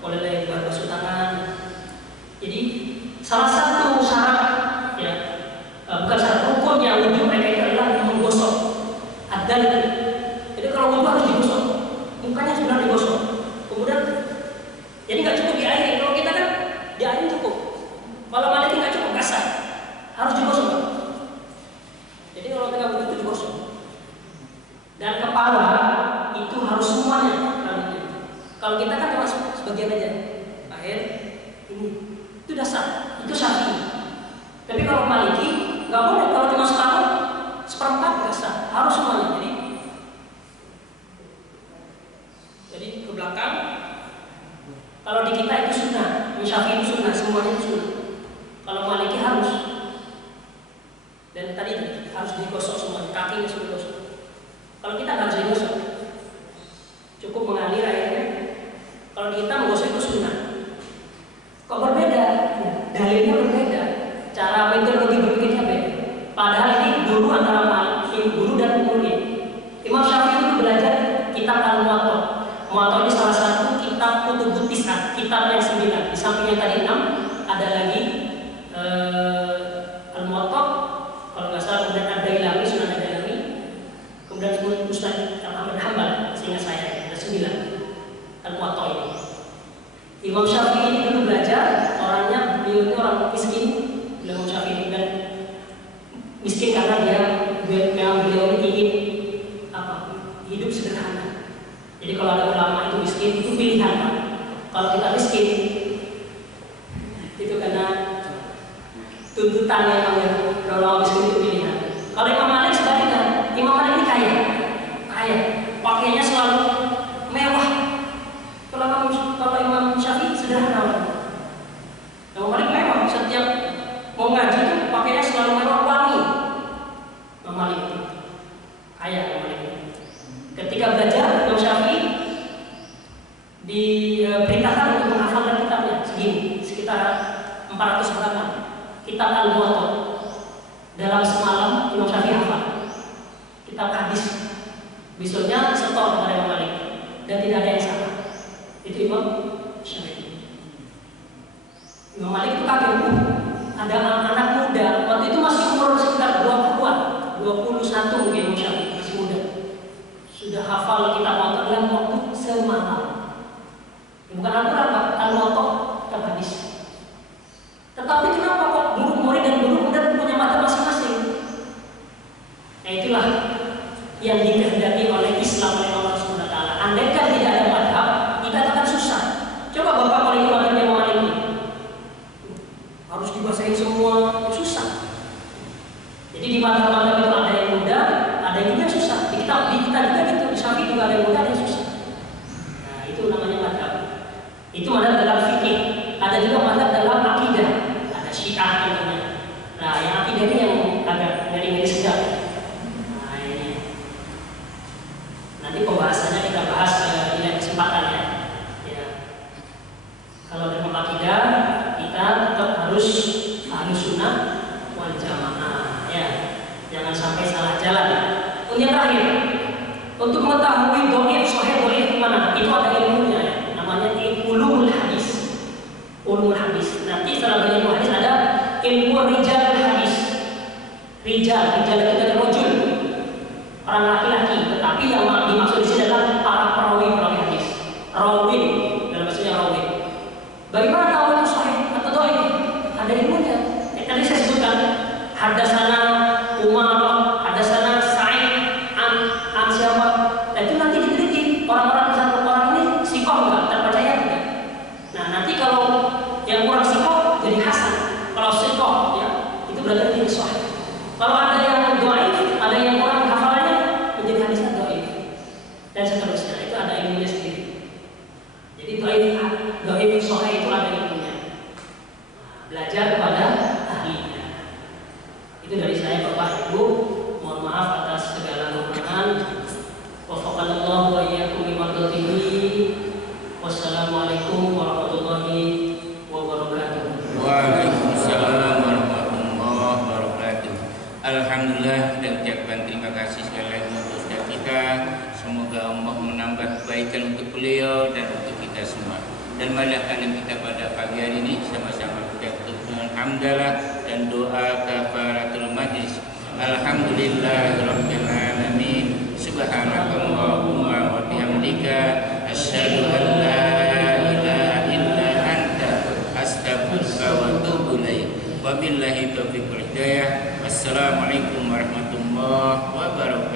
Mulai dari basuh tangan. Jadi salah satu syarat, ya, bukan syarat rukunnya wudu mereka itu adalah menggosok. Jadi kalau wudu harus digosok, mukanya sudah digosok. Kemudian jadi nggak cukup diairin. Kalau kita kan diairin cukup. Kalau Maliki nggak cukup, basah, harus digosok. Jadi kalau tengah wudu itu digosok. Dan kepala itu harus semuanya. Kalau kita kan cuma sebagian aja, akhir ini itu dasar, itu Syafi'i. Tapi kalau Maliki nggak boleh, kalau cuma separuh, seperempat nggak sah, harus semuanya. Jadi ke belakang. Kalau di kita itu sunnah, Syafi'i itu sunnah, semuanya itu sunnah. Kalau Maliki harus. Dan tadi harus digosok semua, kakinya sudah digosok. Kalau kita nggak harus digosok, cukup mengalir airnya. Kalau kita menggosok itu sunnah. Kok berbeda? Dalilnya berbeda, cara metodologi berpikirnya beda. Padahal ini guru antara guru dan murid. Imam Syafi'i itu belajar kitab Al-Muwatta. Muwatta ini salah satu kitab Kutubut Tis'ah, kitab yang 9. Di samping yang tadi 6 ada lagi Al-Muwatta. Kalau nggak salah kemudian ada Dailami, Sunan Dailami. Kemudian Ustaz Ahmad bin Hanbal, seingat saya ada 9 Al-Muwatta ini. Imam Syafi'i ini dulu belajar, orangnya beliau itu orang miskin, Imam Syafi'i, dan miskin karena beliau ini ingin hidup sederhana. Jadi kalau ada ulama itu miskin itu pilihan, Pak. Kalau kita miskin itu karena tuntutan yang namanya kalau miskin itu pilihan. Kalau Imam Malik sebaliknya, Imam Malik ini kaya, pakainya selalu mewah. Kalau Imam Syafi'i sederhana. Imam Malik mewah, setiap mau ngaji itu pakainya selalu mewah, wangi. Imam Malik kaya, Imam Malik. Ketika belajar Imam Syafi'i diperintahkan untuk menghafalkan kitabnya segini, sekitar 400 halaman. Kitab Al-Muwatta dalam semalam Imam Syafi'i hafal. Imam Syafi'i. Imam Malik itu kaget, ada anak muda waktu itu masih umur sekitar 20-an, 21 mungkin masih muda, sudah hafal kitab Muwatta dalam waktu semalam. Bukan Al-Quran, Al-Muwatta, kitab hadis. Tetapi kenapa kok murid dan guru kemudian punya mata masing-masing? Nah itulah yang dikehendaki oleh Islam oleh Allah SWT. Andaikan tidak ada madhab, kita akan susah. Coba Bapak kalau ini madhabnya Imam Malik ini, harus dibahasain semua, susah. Jadi di madhab-madhab itu ada yang mudah, ada yang juga susah. Di kita juga gitu, di Syafi'i juga ada yang mudah, ada yang susah. Nah itu namanya madhab. Itu madhab dalam fikih. Ada juga madhab dalam akidah. Ada Syiah namanya. Nah yang akidah ini yang agak ngeri-ngeri sedap. Nah ini nanti pembahasannya kita bahas di lain kesempatan ya. Kalau dalam akidah kita tetap harus ahlus sunnah wal jamaah ya, jangan sampai salah jalan. Yang terakhir, untuk mengetahui dhaif sahih dhaif gimana, itu ada ilmunya ya, namanya ulumul hadis. Ulumul hadis. Nanti setelah ilmu hadis ada ilmu rijal hadis. Rijal itu dari rajul, orang laki-laki, tetapi yang dimaksud di sini adalah para perawi hadis. Rawin dalam maksudnya rawin. Bagaimana tahu itu sahih atau dhaif? Ada ilmunya. Tadi saya sebutkan hadasana Umar, hadasana Sa'id, an siapa? Dan itu nanti diteliti orang-orang satu orang ini sikoh enggak, terpercaya enggak. Nah nanti kalau yang kurang sikoh jadi hasan. Kalau sikoh ya itu berarti ini sahih. Kalau ada yang dhaif, ada yang kurang hafalannya menjadi hadisnya dhaif. Dan seterusnya itu ada ilmunya sendiri. Jadi dhaif sahih itu ada ilmunya. Belajar kepada ahlinya. Itu dari saya Bapak Ibu. Mohon maaf atas segala kekurangan. Wafaqanallahu wa iyyakum bimardatihi. Wassalamualaikum warahmatullahi wabarakatuh. Waalaikumsalam warahmatullahi wabarakatuh. Alhamdulillah, dan ucapkan terima kasih sekali lagi untuk Ustaz kita. Semoga Allah menambah kebaikan untuk beliau dan untuk kita semua. Dan marilah kita pada pagi hari ini sama-sama kita tuturkan hamdalah dan doa kafaratul majlis. Alhamdulillahirabbil alamin. Subhanakallahumma wa bihamdika asyhadu an la ilaha illa anta astaghfiruka wa atubu ilaik. Wabillahi taufiq wal hidayah. Wassalamualaikum warahmatullahi wabarakatuh.